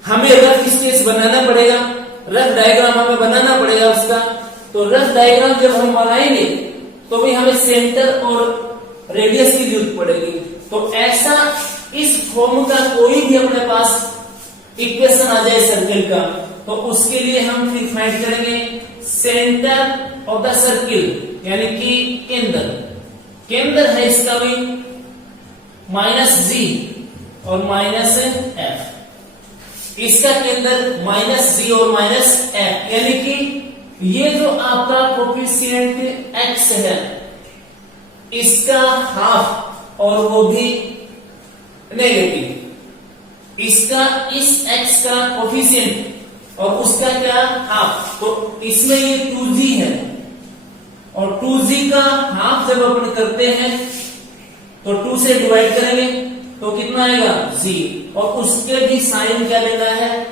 हमें रफ स्केच बनाना पड़ेगा, रफ डायग्राम हमें बनाना पड़ेगा उसका। तो रफ डायग्राम जब हम बनाएंगे तो भी हमें सेंटर और रेडियस की जरूरत पड़ेगी। तो ऐसा इस फॉर्म का कोई भी अपने पास इक्वेशन आ जाए सर्किल का, तो उसके लिए हम फिर फाइंड करेंगे सेंटर ऑफ द सर्किल, यानी कि केंद्र। केंद्र है इसका भी -g और -f, इसका केंद्र -g और -f, यानी कि ये जो आपका कोफिशिएंट x है इसका हाफ और वो भी नेगेटिव, इसका इस x का कोफिशिएंट और उसका क्या? हाफ। तो इसमें ये 2g है और 2g का हाफ जब अपन करते हैं तो 2 से डिवाइड करेंगे तो कितना आएगा? g, और उसके भी साइन क्या लेना है?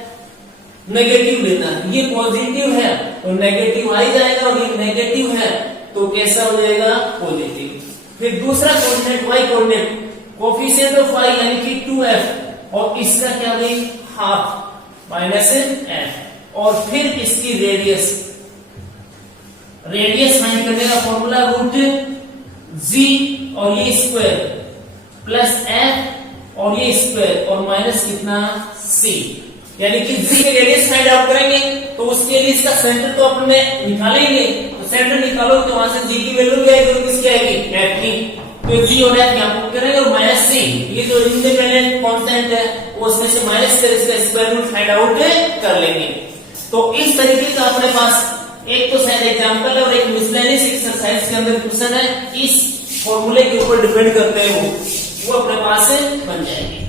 नेगेटिव लेना है। ये पॉजिटिव है तो नेगेटिव आ जाएगा और ये नेगेटिव है तो कैसा हो जाएगा? पॉजिटिव। फिर दूसरा coordinate y coordinate, coefficient of y यानी कि 2f और इसका क्या भाई? हाफ -f, और फिर इसकी रेडियस। रेडियस फाइंड करने का फॉर्मूला √g और ये स्क्वायर प्लस f और ये स्क्वायर और माइनस कितना? c, यानी कि g की रेडियस फाइंड आउट करेंगे तो उसके लिए इसका सेंटर तो अपने निकालेंगे। तो सेंटर निकालो तो वहां से g की वैल्यू क्या आएगी? किसकी आएगी? f की। तो g और f यहां पुट करेंगे और माइनस c, ये जो इंडिपेंडेंट कांस्टेंट है वो उसमें से माइनस कर इसका स्क्वायर रूट फाइंड आउट कर लेंगे। तो इस तरीके का अपने पास एक तो शायद एग्जांपल है और एक मिसलेनियस एक्सरसाइज के अंदर क्वेश्चन है, इस फॉर्मूले के ऊपर डिपेंड करते हैं वो अपने पास से बन जाएंगे।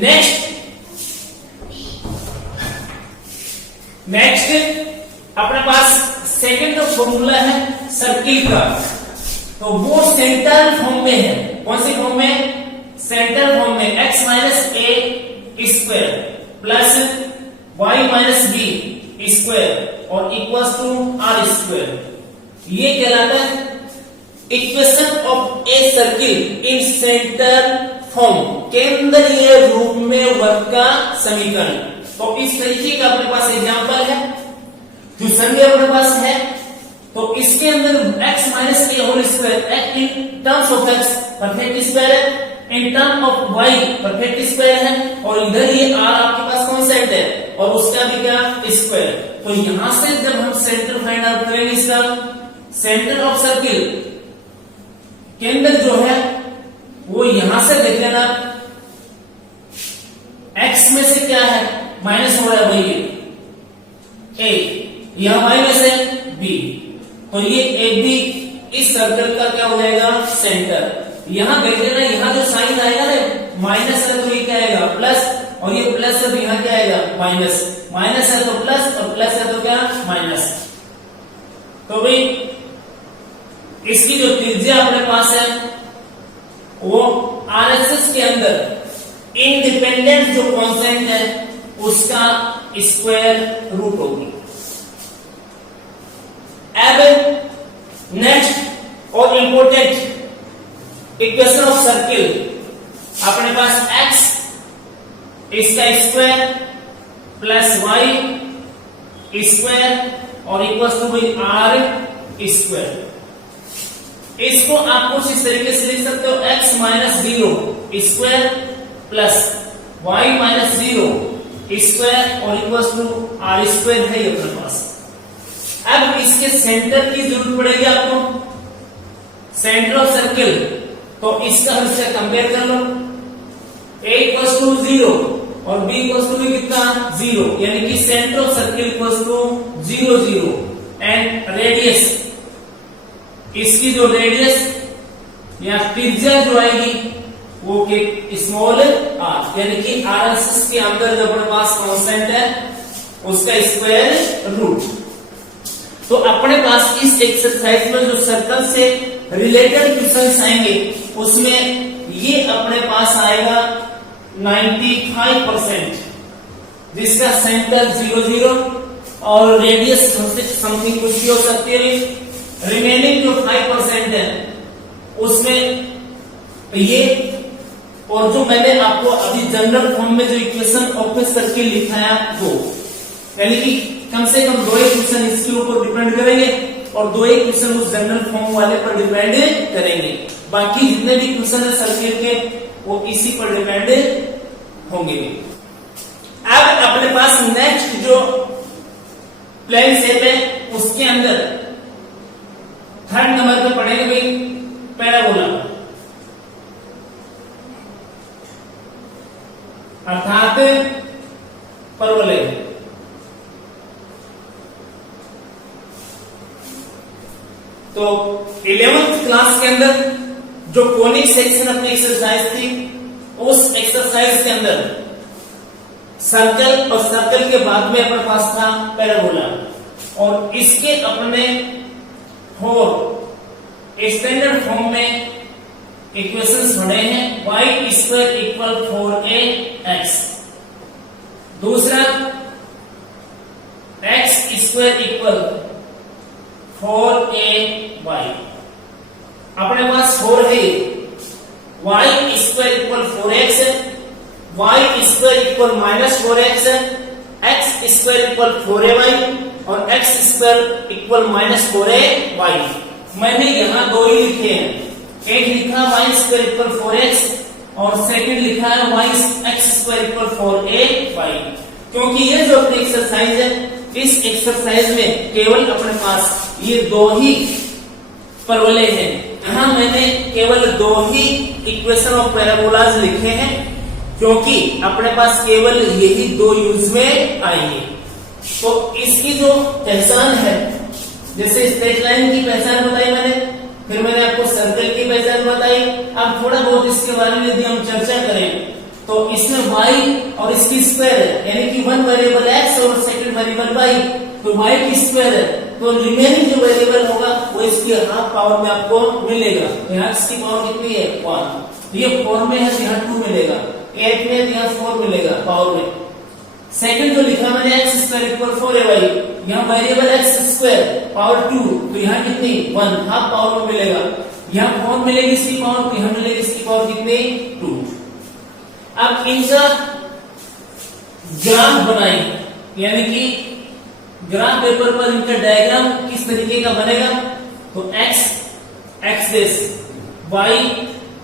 नेक्स्ट अपने पास सेकंड जो फॉर्मूला है सर्किल का, तो वो सेंटर फॉर्म में है। कौन सी फॉर्म में? सेंटर फॉर्म में, x minus a square plus y minus b square और इक्वल्स टू आर स्क्वायर। ये कहलाता है equation of a circle in centre form, केंद्रीय रूप में वर्ग का समीकरण। तो इस तरीके का अपने पास एग्जांपल है, क्वेश्चन भी अपने पास है। तो इसके अंदर x minus a whole square in terms of x perfect square है, in term of y perfect square है, और इधर ये r आपके पास कांस्टेंट है और उसका भी क्या स्क्वायर। तो यहां से जब हम सेंटर फाइंड आउट करेंगे, इसका सेंटर ऑफ सर्किल, केंद्र जो है वो यहां से देख लेना, x में से क्या है माइनस हो रहा है वही a, यहां y में से b, तो ये a b इस सर्कल का क्या हो जाएगा सेंटर। यहां देख लेना, यहां जो साइन आएगा ना माइनस है तो ये क्या आएगा प्लस, और ये प्लस है तो यहां क्या आएगा माइनस, माइनस है तो प्लस और प्लस है तो क्या माइनस। तो भाई इसकी जो त्रिज्या अपने पास है वो आरएसएस के अंदर इंडिपेंडेंट जो कांस्टेंट है उसका स्क्वायर रूट होगी। अब नेक्स्ट और इंपोर्टेंट इक्वेशन ऑफ सर्किल, अपने पास x इसका स्क्वायर प्लस y स्क्वायर और इक्वल्स टू r स्क्वायर। इसको आप कुछ इस तरीके से लिख सकते हो, x minus 0 square plus y minus 0 square और इक्वल्स टू r स्क्वायर है अपने पास। अब इसके सेंटर की जरूरत पड़ेगी आपको, सेंटर ऑफ सर्किल, तो इसका हम इससे कंपेयर कर लो, a इक्वल्स टू 0 और b इक्वल्स टू कितना 0, यानी कि centre of circle equals to 0 0 and radius, इसकी जो रेडियस या त्रिज्या जो आएगी वो के स्मॉल r, यानी कि आरएसएस के अंदर जो अपने पास कांस्टेंट है उसका स्क्वायर रूट। तो अपने पास इस एक्सरसाइज में जो सर्कल से रिलेटेड क्वेश्चंस आएंगे उसमें ये अपने पास आएगा 95%, जिसका सेंटर 0 0 और रेडियस समथिंग कुछ भी हो सकती है। रिमेनिंग जो 5% है उसमें ये, और जो मैंने आपको अभी जनरल फॉर्म में जो इक्वेशन ऑफ ए सर्किल लिखाया वो, यानी कि कम से कम 2 क्वेश्चन इसके ऊपर डिपेंड करेंगे और 2 क्वेश्चन उस जनरल फॉर्म वाले पर डिपेंड करेंगे। बाकी जितने भी क्वेश्चन है सर्किल के वो इसी पर डिपेंड होंगे। अब अपने पास नेक्स्ट जो प्लेन शेप है उसके अंदर थर्ड नंबर पे पढ़ेंगे भाई पैराबोला, अर्थात परवलय। तो 11th क्लास के अंदर जो कोनिक सेक्शन अपनी एक्सरसाइज थी, उस एक्सरसाइज के अंदर सर्कल और सर्कल के बाद में अपने पास था पैराबोला, और इसके अपने स्टैंडर्ड फॉर्म में इक्वेशंस पढ़े हैं, y स्क्वायर इक्वल 4ax, दूसरा x स्क्वायर इक्वल 4ay, अपने पास 4 है, y स्क्वायर इक्वल 4x है, y square equal minus 4x है, x स्क्वायर इक्वल 4ay और x square equal minus 4ay। मैंने यहाँ 2 ही लिखे हैं, एक लिखा y स्क्वायर इक्वल 4x और सेकंड लिखा है y x square equal 4ay, क्योंकि ये जो अपनी एक्सरसाइज है इस एक्सरसाइज में केवल अपने पास ये 2 ही परवलय हैं। यहाँ मैंने केवल 2 ही इक्वेशन ऑफ पैराबोलाज लिखे हैं क्योंकि अपने पास केवल यही 2 यूज में आएंगे। तो इसकी जो पहचान है जैसे स्ट्रेट लाइन की पहचान बताई मैंने, फिर मैंने आपको सर्कल की पहचान बताई। अब थोड़ा बहुत इसके बारे में यदि हम चर्चा करें तो इसमें y और इसकी स्क्वायर है, यानी कि वन वेरिएबल x और सेकंड वेरिएबल y, तो y की स्क्वायर है, तो रिमेनिंग जो वेरिएबल होगा वो इसकी हाफ पावर में आपको मिलेगा। तो यहाँ इसकी पावर कितनी है 1, ये 4 में है तो यहाँ 2 मिलेगा, 8 में है तो यहाँ 4 मिलेगा पावर में। सेकंड जो लिखा मैंने x स्क्वायर इक्वल 4ay, यहाँ वेरिएबल x स्क्वायर पावर 2, तो यहाँ कितनी 1 हाफ पावर में मिलेगा। यहाँ 4 मिलेगी इसकी पावर, तो यहाँ मिलेगी इसकी पावर कितनी 2। अब इनका ग्राफ बनाए, यानी कि ग्राफ पेपर पर इनका डायग्राम किस तरीके का बनेगा, तो x एक्सिस, y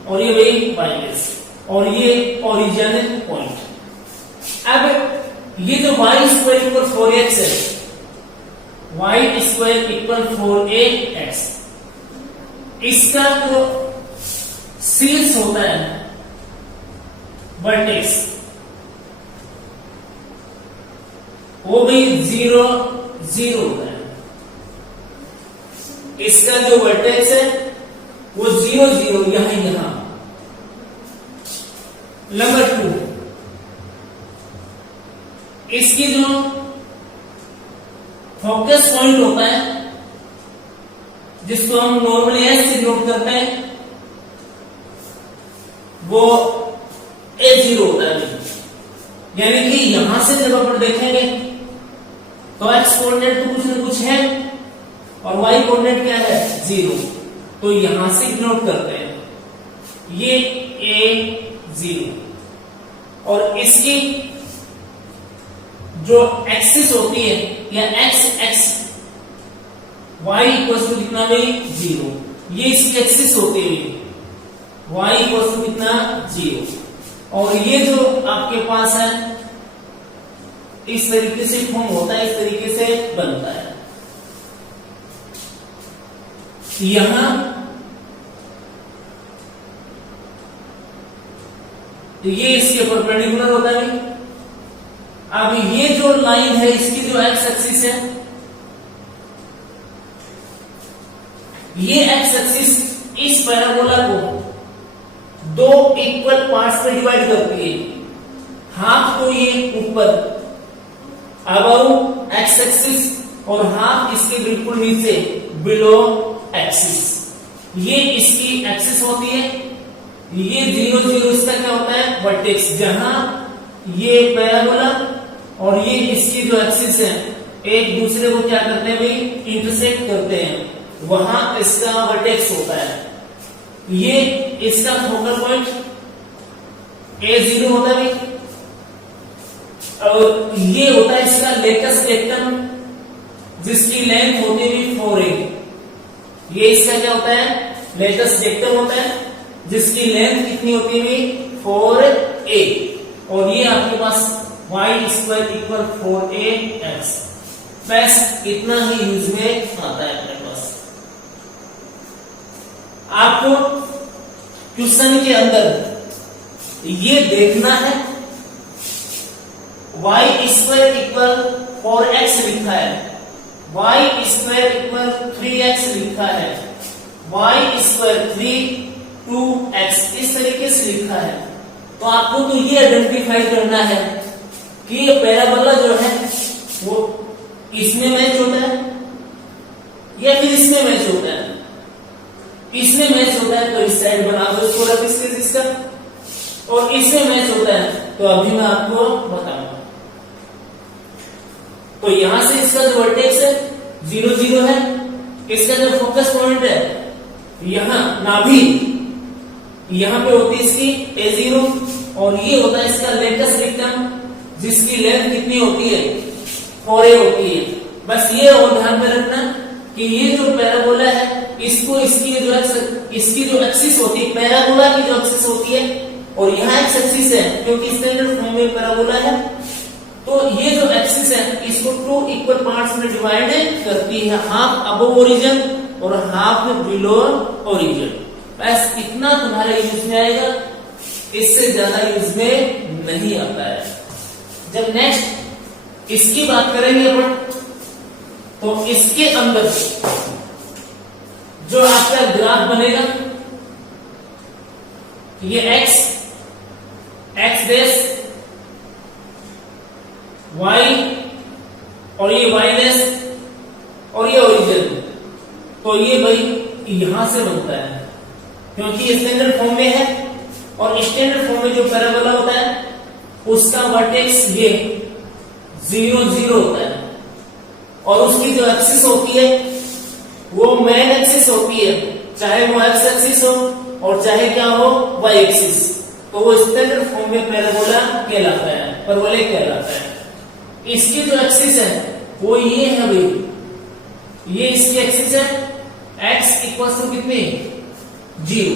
और ये वही y एक्सिस और ये ओरिजिन पॉइंट। अब ये जो y स्क्वायर इक्वल 4x है, y स्क्वायर इक्वल 4ax, इसका जो शीर्ष होता है वर्टेक्स, वो भी 0 0 होता है। इसका जो वर्टेक्स है वो 0 0 यहां। नंबर 2, इसकी जो फोकस पॉइंट होता है, जिसको हम नॉर्मली एस से नोट करते हैं, वो A0 होता है। यानी कि यहां से जब अपन देखेंगे तो x कोऑर्डिनेट तो कुछ न कुछ है और y कोऑर्डिनेट क्या है 0, तो यहां से नोट करते हैं ये A0, और इसकी जो एक्सिस होती है या x y इक्वल टू कितना भी 0, ये इसकी एक्सिस होती है y इक्वल टू कितना 0, और ये जो आपके पास है इस तरीके से फॉर्म होता है, इस तरीके से बनता है। यहां ये इसके परपेंडिकुलर होता है। अब ये जो लाइन है इसकी जो एक्स एक्सिस है, ये एक्स एक्सिस इस पैराबोला को दो इक्वल पार्ट्स में डिवाइड करती है। हाफ तो ये ऊपर अबव एक्स एक्सिस और हाफ इसके बिल्कुल नीचे बिलो एक्सिस, ये इसकी एक्सिस होती है। ये 0 0 इसका क्या होता है वर्टेक्स, जहां ये पैराबोला और ये इसकी जो एक्सिस है एक दूसरे को क्या करते हैं भाई इंटरसेक्ट करते हैं, वहां इसका वर्टेक्स होता है। ये इसका फोकल पॉइंट A0 होता है भाई, और ये होता है इसका लेटस रेक्टम जिसकी लेंथ होती है 4a। ये इसका क्या होता है लेटस रेक्टम होता है जिसकी लेंथ कितनी होती है 4a, और ये आपके पास y स्क्वायर इक्वल 4ax। बस इतना ही यूज में आता है अपने पास। आपको क्वेश्चन के अंदर ये देखना है y स्क्वायर इक्वल 4x लिखा है, y स्क्वायर इक्वल 3x लिखा है, y स्क्वायर 3 2x इस तरीके से लिखा है। तो आपको तो ये आइडेंटिफाई करना है कि ये पैराबोला जो है वो इसमें मैच होता है या फिर इसमें मैच होता है। इसमें मैच होता है तो इस साइड बना दो इसको रफ इसका, और इसमें मैच होता है तो अभी मैं आपको बताऊंगा। तो यहां से इसका जो वर्टेक्स है 0 0 है, इसका जो फोकस पॉइंट है यहां नाभि, यहां पे होती है इसकी A0, और ये होता है इसका लेटस रेक्टम जिसकी लेंथ कितनी होती है 4a होती है। बस ये और ध्यान में रखना कि ये जो पैराबोला है इसको इसकी जो एक्सिस होती है, पैराबोला की जो एक्सिस होती है, और यहाँ एक्स एक्सिस है क्योंकि स्टैंडर्ड फॉर्म में पैराबोला है, तो ये जो एक्सिस है इसको 2 इक्वल पार्ट्स में डिवाइड करती है, हाफ अबव ओरिजिन और हाफ बिलो ओरिजिन। बस इतना तुम्हारे यूज में आएगा, इससे ज्यादा यूज में नहीं आता है। जब नेक्स्ट इसकी बात करेंगे अपन तो इसके अंदर जो आपका ग्राफ बनेगा, ये x डैश y और ये y डैश और ये ओरिजिन, तो ये भाई यहां से बनता है क्योंकि स्टैंडर्ड फॉर्म में है। और स्टैंडर्ड फॉर्म में जो पैराबोला होता है उसका वर्टेक्स ये 0 0 होता है और उसकी जो एक्सिस होती है वो मेन एक्सिस होती है, चाहे वो एक्स एक्सिस हो और चाहे क्या हो वाई एक्सिस, तो वो स्टैंडर्ड फॉर्म में पैराबोला कहलाता है, परवलय कहलाता है। इसकी जो एक्सिस है वो ये है भाई, ये इसकी एक्सिस है, x इक्वल टू कितने 0,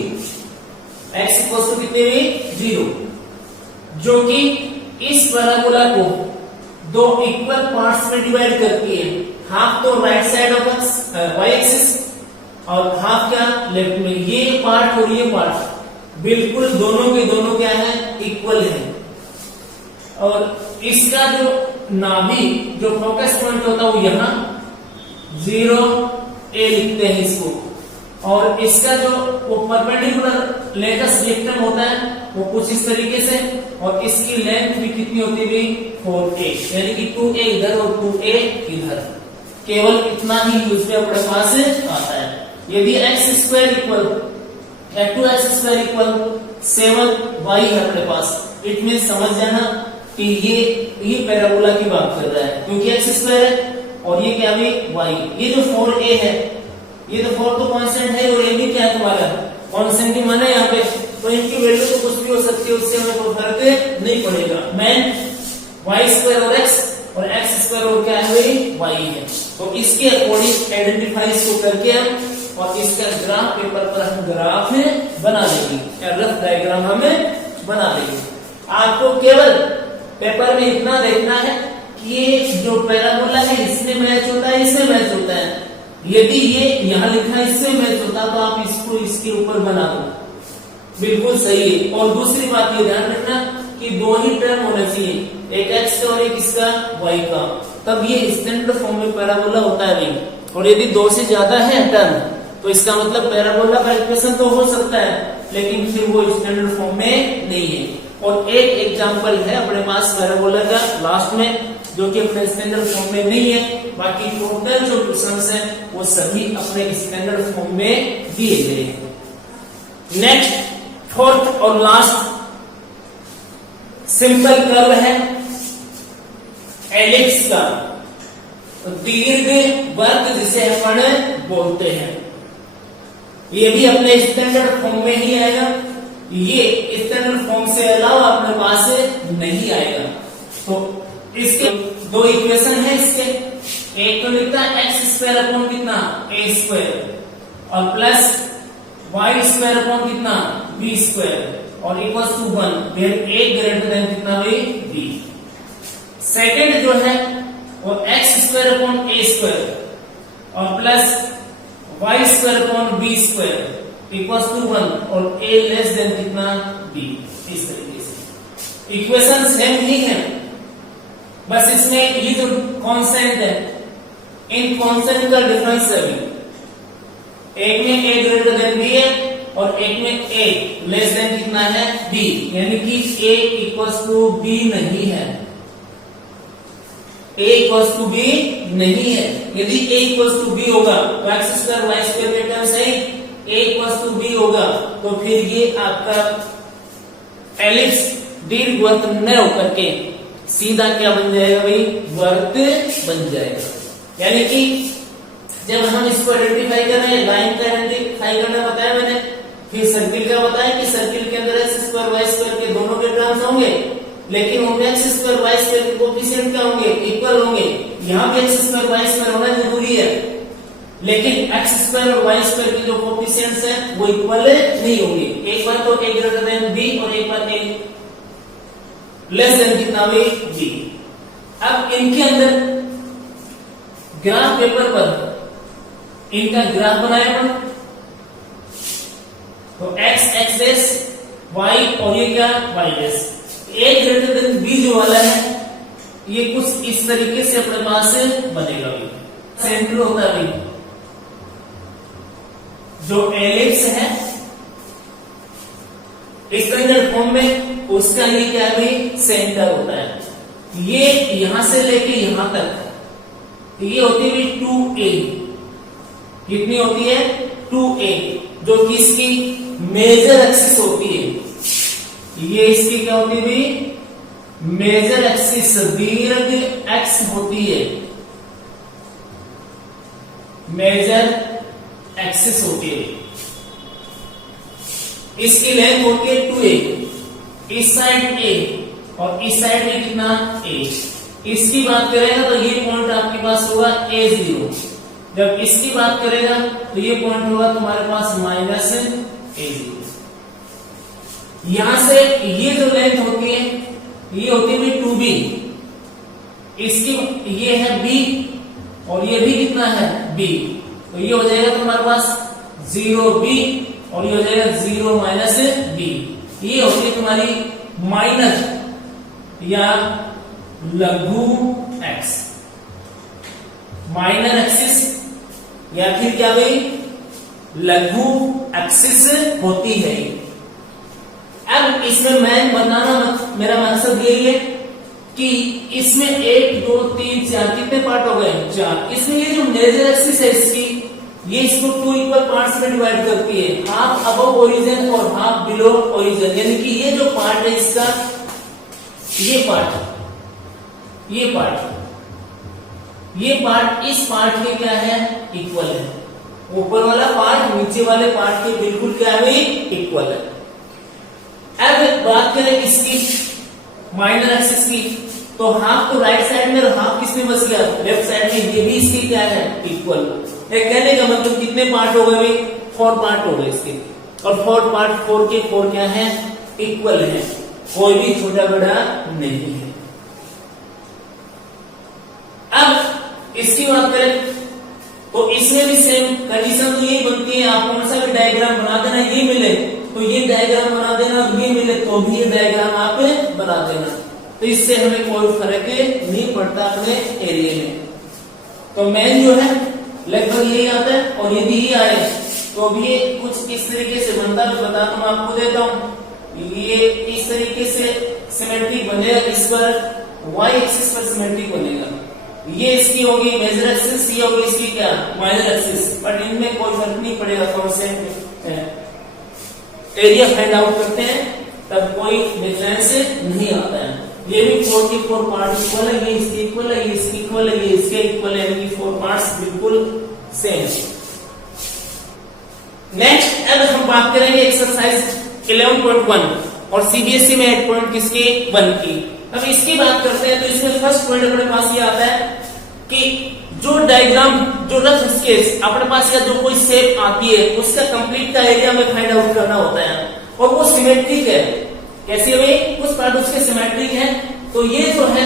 x इक्वल टू कितने में 0, जो कि इस पैराबोला को दो इक्वल पार्ट्स में डिवाइड करती है, हाफ तो right side of x y axis और हाफ क्या लेफ्ट में। ये पार्ट और ये पार्ट बिल्कुल दोनों के दोनों क्या है इक्वल है। और इसका जो नाभि जो फोकस पॉइंट होता है वो यहाँ 0 a लिखते हैं इसको, और इसका जो वो परपेंडिकुलर लेटस रेक्टम होता है वो कुछ इस तरीके से, और इसकी लेंथ भी कितनी होती है 4a, यानी कि 2a इधर और 2a इधर। केवल इतना ही यूज में अपने पास आता है। यदि x square equal 2x equal 7y है अपने पास, इट मीन समझ जाना कि ये पैराबोला की बात कर रहा है क्योंकि x स्क्वायर है और ये क्या भी y। ये जो 4a है, ये तो 4 तो कांस्टेंट है और ये भी क्या है तुम्हारा कांस्टेंट ही माना यहाँ पे, तो इनकी वैल्यू तो कुछ भी हो सकती है, उससे हमें कोई फर्क नहीं पड़ेगा। मैन y स्क्वायर और x और x स्क्वायर और क्या है y है, तो इसके अकॉर्डिंग आइडेंटिफाई इसको करके हम और इसका ग्राफ पेपर पर हम ग्राफ बना लेंगे, रफ डायग्राम हमें बना देंगे। आपको केवल पेपर में इतना देखना है कि ये जो पैराबोला है इसमें मैच होता है, इसमें मैच होता है। यदि ये यहाँ लिखा है इसमें मैच होता तो आप इसको इसके ऊपर बना दो, बिल्कुल सही है। और दूसरी बात ये ध्यान रखना कि दो ही टर्म होना चाहिए, एक x का और एक इसका y का, तब ये स्टैंडर्ड फॉर्म में पैराबोला होता है भाई। और यदि दो से ज्यादा है टर्म तो इसका मतलब पैराबोला का इक्वेशन तो हो सकता है लेकिन फिर वो स्टैंडर्ड फॉर्म में नहीं है। और एक एग्जांपल है अपने पास पैराबोला का लास्ट में, जो कि अपने स्टैंडर्ड फॉर्म में नहीं है, बाकी टोटल जो क्वेश्चंस हैं वो सभी अपने स्टैंडर्ड फॉर्म में दिए गए हैं। नेक्स्ट फोर्थ और लास्ट सिंपल कर्व है एलिप्स का, दीर्घ वर्ग जिसे अपन बोलते हैं। ये भी अपने स्टैंडर्ड फॉर्म में ही आएगा, ये स्टैंडर्ड फॉर्म से अलावा अपने पास नहीं आएगा। तो इसके दो इक्वेशन है इसके, एक तो लिखता है एक्स स्क्वायर अपॉन कितना ए स्क्वायर और प्लस वाई स्क्वायर अपॉन कितना बी स्क्वायर और equal to 1 where a greater than कितना बी। सेकंड जो है वो x square upon a square और plus y square upon b square equal to 1 और ए लेस देन कितना बी। इस तरीके से इक्वेशन सेम ही है, बस इसमें ये जो कांस्टेंट है इन कांस्टेंट का डिफरेंस है अभी, एक में ए ग्रेटर देन बी है और एक में ए लेस देन कितना है बी, यानी कि ए इक्वल्स टू बी नहीं है, a इक्वल्स टू बी नहीं है। यदि a इक्वल्स टू बी होगा तो एक्स स्क्वायर वाई स्क्वायर के टर्म सही, a इक्वल्स टू बी होगा तो फिर ये आपका एलिप्स दीर्घवृत्त न होकर के सीधा क्या बन जाएगा भाई वर्त बन जाएगा। यानी कि जब हम इसको आइडेंटिफाई कर रहे हैं, लाइन का आइडेंटिफाई करना बताया मैंने, फिर सर्किल का बताया कि सर्किल के अंदर एक्स स्क्वायर वाई स्क्वायर के दोनों के टर्म्स होंगे, लेकिन उनमें एक्स स्क्वायर वाई स्क्वायर के कोएफिशिएंट क्या होंगे इक्वल होंगे। यहाँ भी एक्स स्क्वायर वाई स्क्वायर होना जरूरी है, लेकिन एक्स स्क्वायर और वाई स्क्वायर के जो कोएफिशिएंट्स हैं वो इक्वल नहीं होंगे। एक बार तो a ग्रेटर देन b और एक बार a लेस देन कितना b। अब इनके अंदर ग्राफ पेपर पर इनका ग्राफ बनाया अपन, तो x x डैश y और ये क्या y dash. a greater than b जो वाला है ये कुछ इस तरीके से अपने पास बनेगा। सेंटर होता है भाई, जो एलिप्स है स्टैंडर्ड फॉर्म में, उसका ये क्या है भाई, सेंटर होता है। ये यहां से लेके यहां तक ये होती है 2a, कितनी होती है 2a, जो कि इसकी मेजर एक्सिस होती है। ये इसकी क्या होती है भाई, मेजर एक्सिस, दीर्घ एक्स होती है, मेजर एक्सिस होती है। इसकी लेंथ होती है 2a, इस साइड a और इस साइड में कितना a। इसकी बात करेगा तो ये पॉइंट आपके पास होगा a0, जब इसकी बात करेगा तो ये पॉइंट होगा तुम्हारे पास -a0। यहां से ये जो लेंथ होती है ये होती है 2b, इसकी ये है b और ये भी कितना है b, तो ये हो जाएगा तुम्हारे पास 0b और ये हो जाएगा 0 - b। ये होती है तुम्हारी माइनर या लघु एक्स, माइनर एक्सिस या फिर क्या भाई लघु एक्सिस होती है। अब इसमें मैं बताना मेरा मकसद यही है कि इसमें 1 2 3 4 कितने पार्ट हो गए, 4। इसमें ये जो मेजर एक्सिस है इसकी, ये इसको 2 इक्वल पार्ट्स में डिवाइड करती है, हाफ अबव ओरिजिन और हाफ बिलो ओरिजिन। यानी कि ये जो पार्ट है इसका, ये पार्ट इस पार्ट के क्या है, इक्वल है। ऊपर वाला पार्ट नीचे वाले पार्ट के बिल्कुल क्या है, इक्वल है। अब बात करें इसकी माइनर एक्सिस की, तो हाफ तो राइट साइड में और हाफ किसमें बच गया, लेफ्ट साइड में, ये भी इसकी क्या है, इक्वल। कहने का मतलब कितने पार्ट हो गए, 4 पार्ट हो गए इसके, और 4 पार्ट 4 के 4 क्या है, इक्वल है, कोई भी छोटा बड़ा नहीं है। अब इसकी बात करें तो इसमें भी सेम कंडीशन तो यही बनती है, आप कौन सा भी डायग्राम बना देना, ये मिले तो ये डायग्राम बना देना, और ये मिले तो भी ये डायग्राम आप बना देना, तो इससे हमें कोई फर्क नहीं पड़ता अपने एरिया में। तो मेन जो है लगभग यही आता है, और यदि ये आए तो भी ये कुछ इस तरीके से बनता है, बताता हूं आपको, देता हूं। ये इस तरीके से सिमेट्रिक बनेगा, इस पर y एक्सिस पर सिमेट्रिक बनेगा। ये इसकी होगी मेजर एक्सिस, ये होगी इसकी क्या, माइनर एक्सिस, बट इनमें कोई फर्क नहीं पड़ेगा। कौन से एरिया फाइंड आउट करते हैं तब कोई डिफरेंस नहीं आता है। ये भी 4 के 4 पार्ट इक्वल है, ये इसके इक्वल है, ये इसके इक्वल है, ये इसके इक्वल है, यानी कि 4 पार्ट्स बिल्कुल सेम। नेक्स्ट अब हम बात करेंगे एक्सरसाइज 11.1 और सीबीएसई में 8 पॉइंट किसके 1 की। अब इसकी बात करते हैं तो इसमें फर्स्ट पॉइंट अपने पास ये आता है कि जो डायग्राम, जो रफ स्केच अपने पास या जो कोई शेप आती है उसका कंप्लीट का एरिया में फाइंड आउट करना होता है, और वो सिमेट्रिक है। कैसे भाई, कुछ पार्ट उसके सिमेट्रिक है, तो ये जो है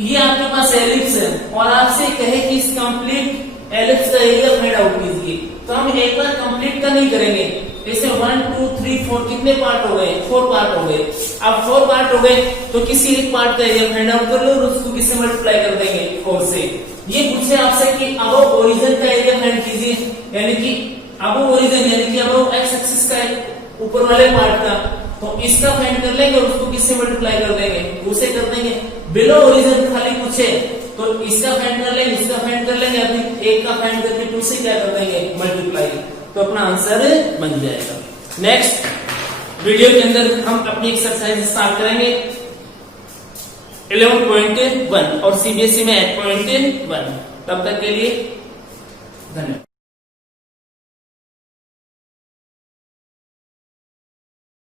ये आपके पास एलिप्स है, और आपसे कहे कि इस कंप्लीट एलिप्स का एरिया फाइंड आउट कीजिए, तो हम एक बार कंप्लीट का नहीं करेंगे। जैसे 1 2 3 4 कितने पार्ट हो गए, 4 पार्ट हो गए। अब 4 पार्ट हो गए तो किसी एक पार्ट का एरिया फाइंड आउट कर लो, और उसको किससे मल्टीप्लाई कर देंगे, 4 से। ये पूछे आपसे कि अबव ओरिजिन का एरिया फाइंड कीजिए, यानी कि अबव ओरिजिन यानी कि अबव एक्स एक्सिस का ऊपर वाले पार्ट का, तो इसका फाइंड कर लेंगे और उसको किससे मल्टीप्लाई कर देंगे, 2 से कर देंगे। बिलो ओरिजिन खाली पूछे तो इसका फाइंड कर लेंगे, इसका फाइंड कर लेंगे, अभी एक का फाइंड करके 2 से क्या कर देंगे, मल्टीप्लाई, तो अपना आंसर बन जाएगा। नेक्स्ट वीडियो के अंदर हम अपनी एक्सरसाइज स्टार्ट करेंगे 11.1 और सीबीएसई में 8.1। तब तक के लिए धन्यवाद।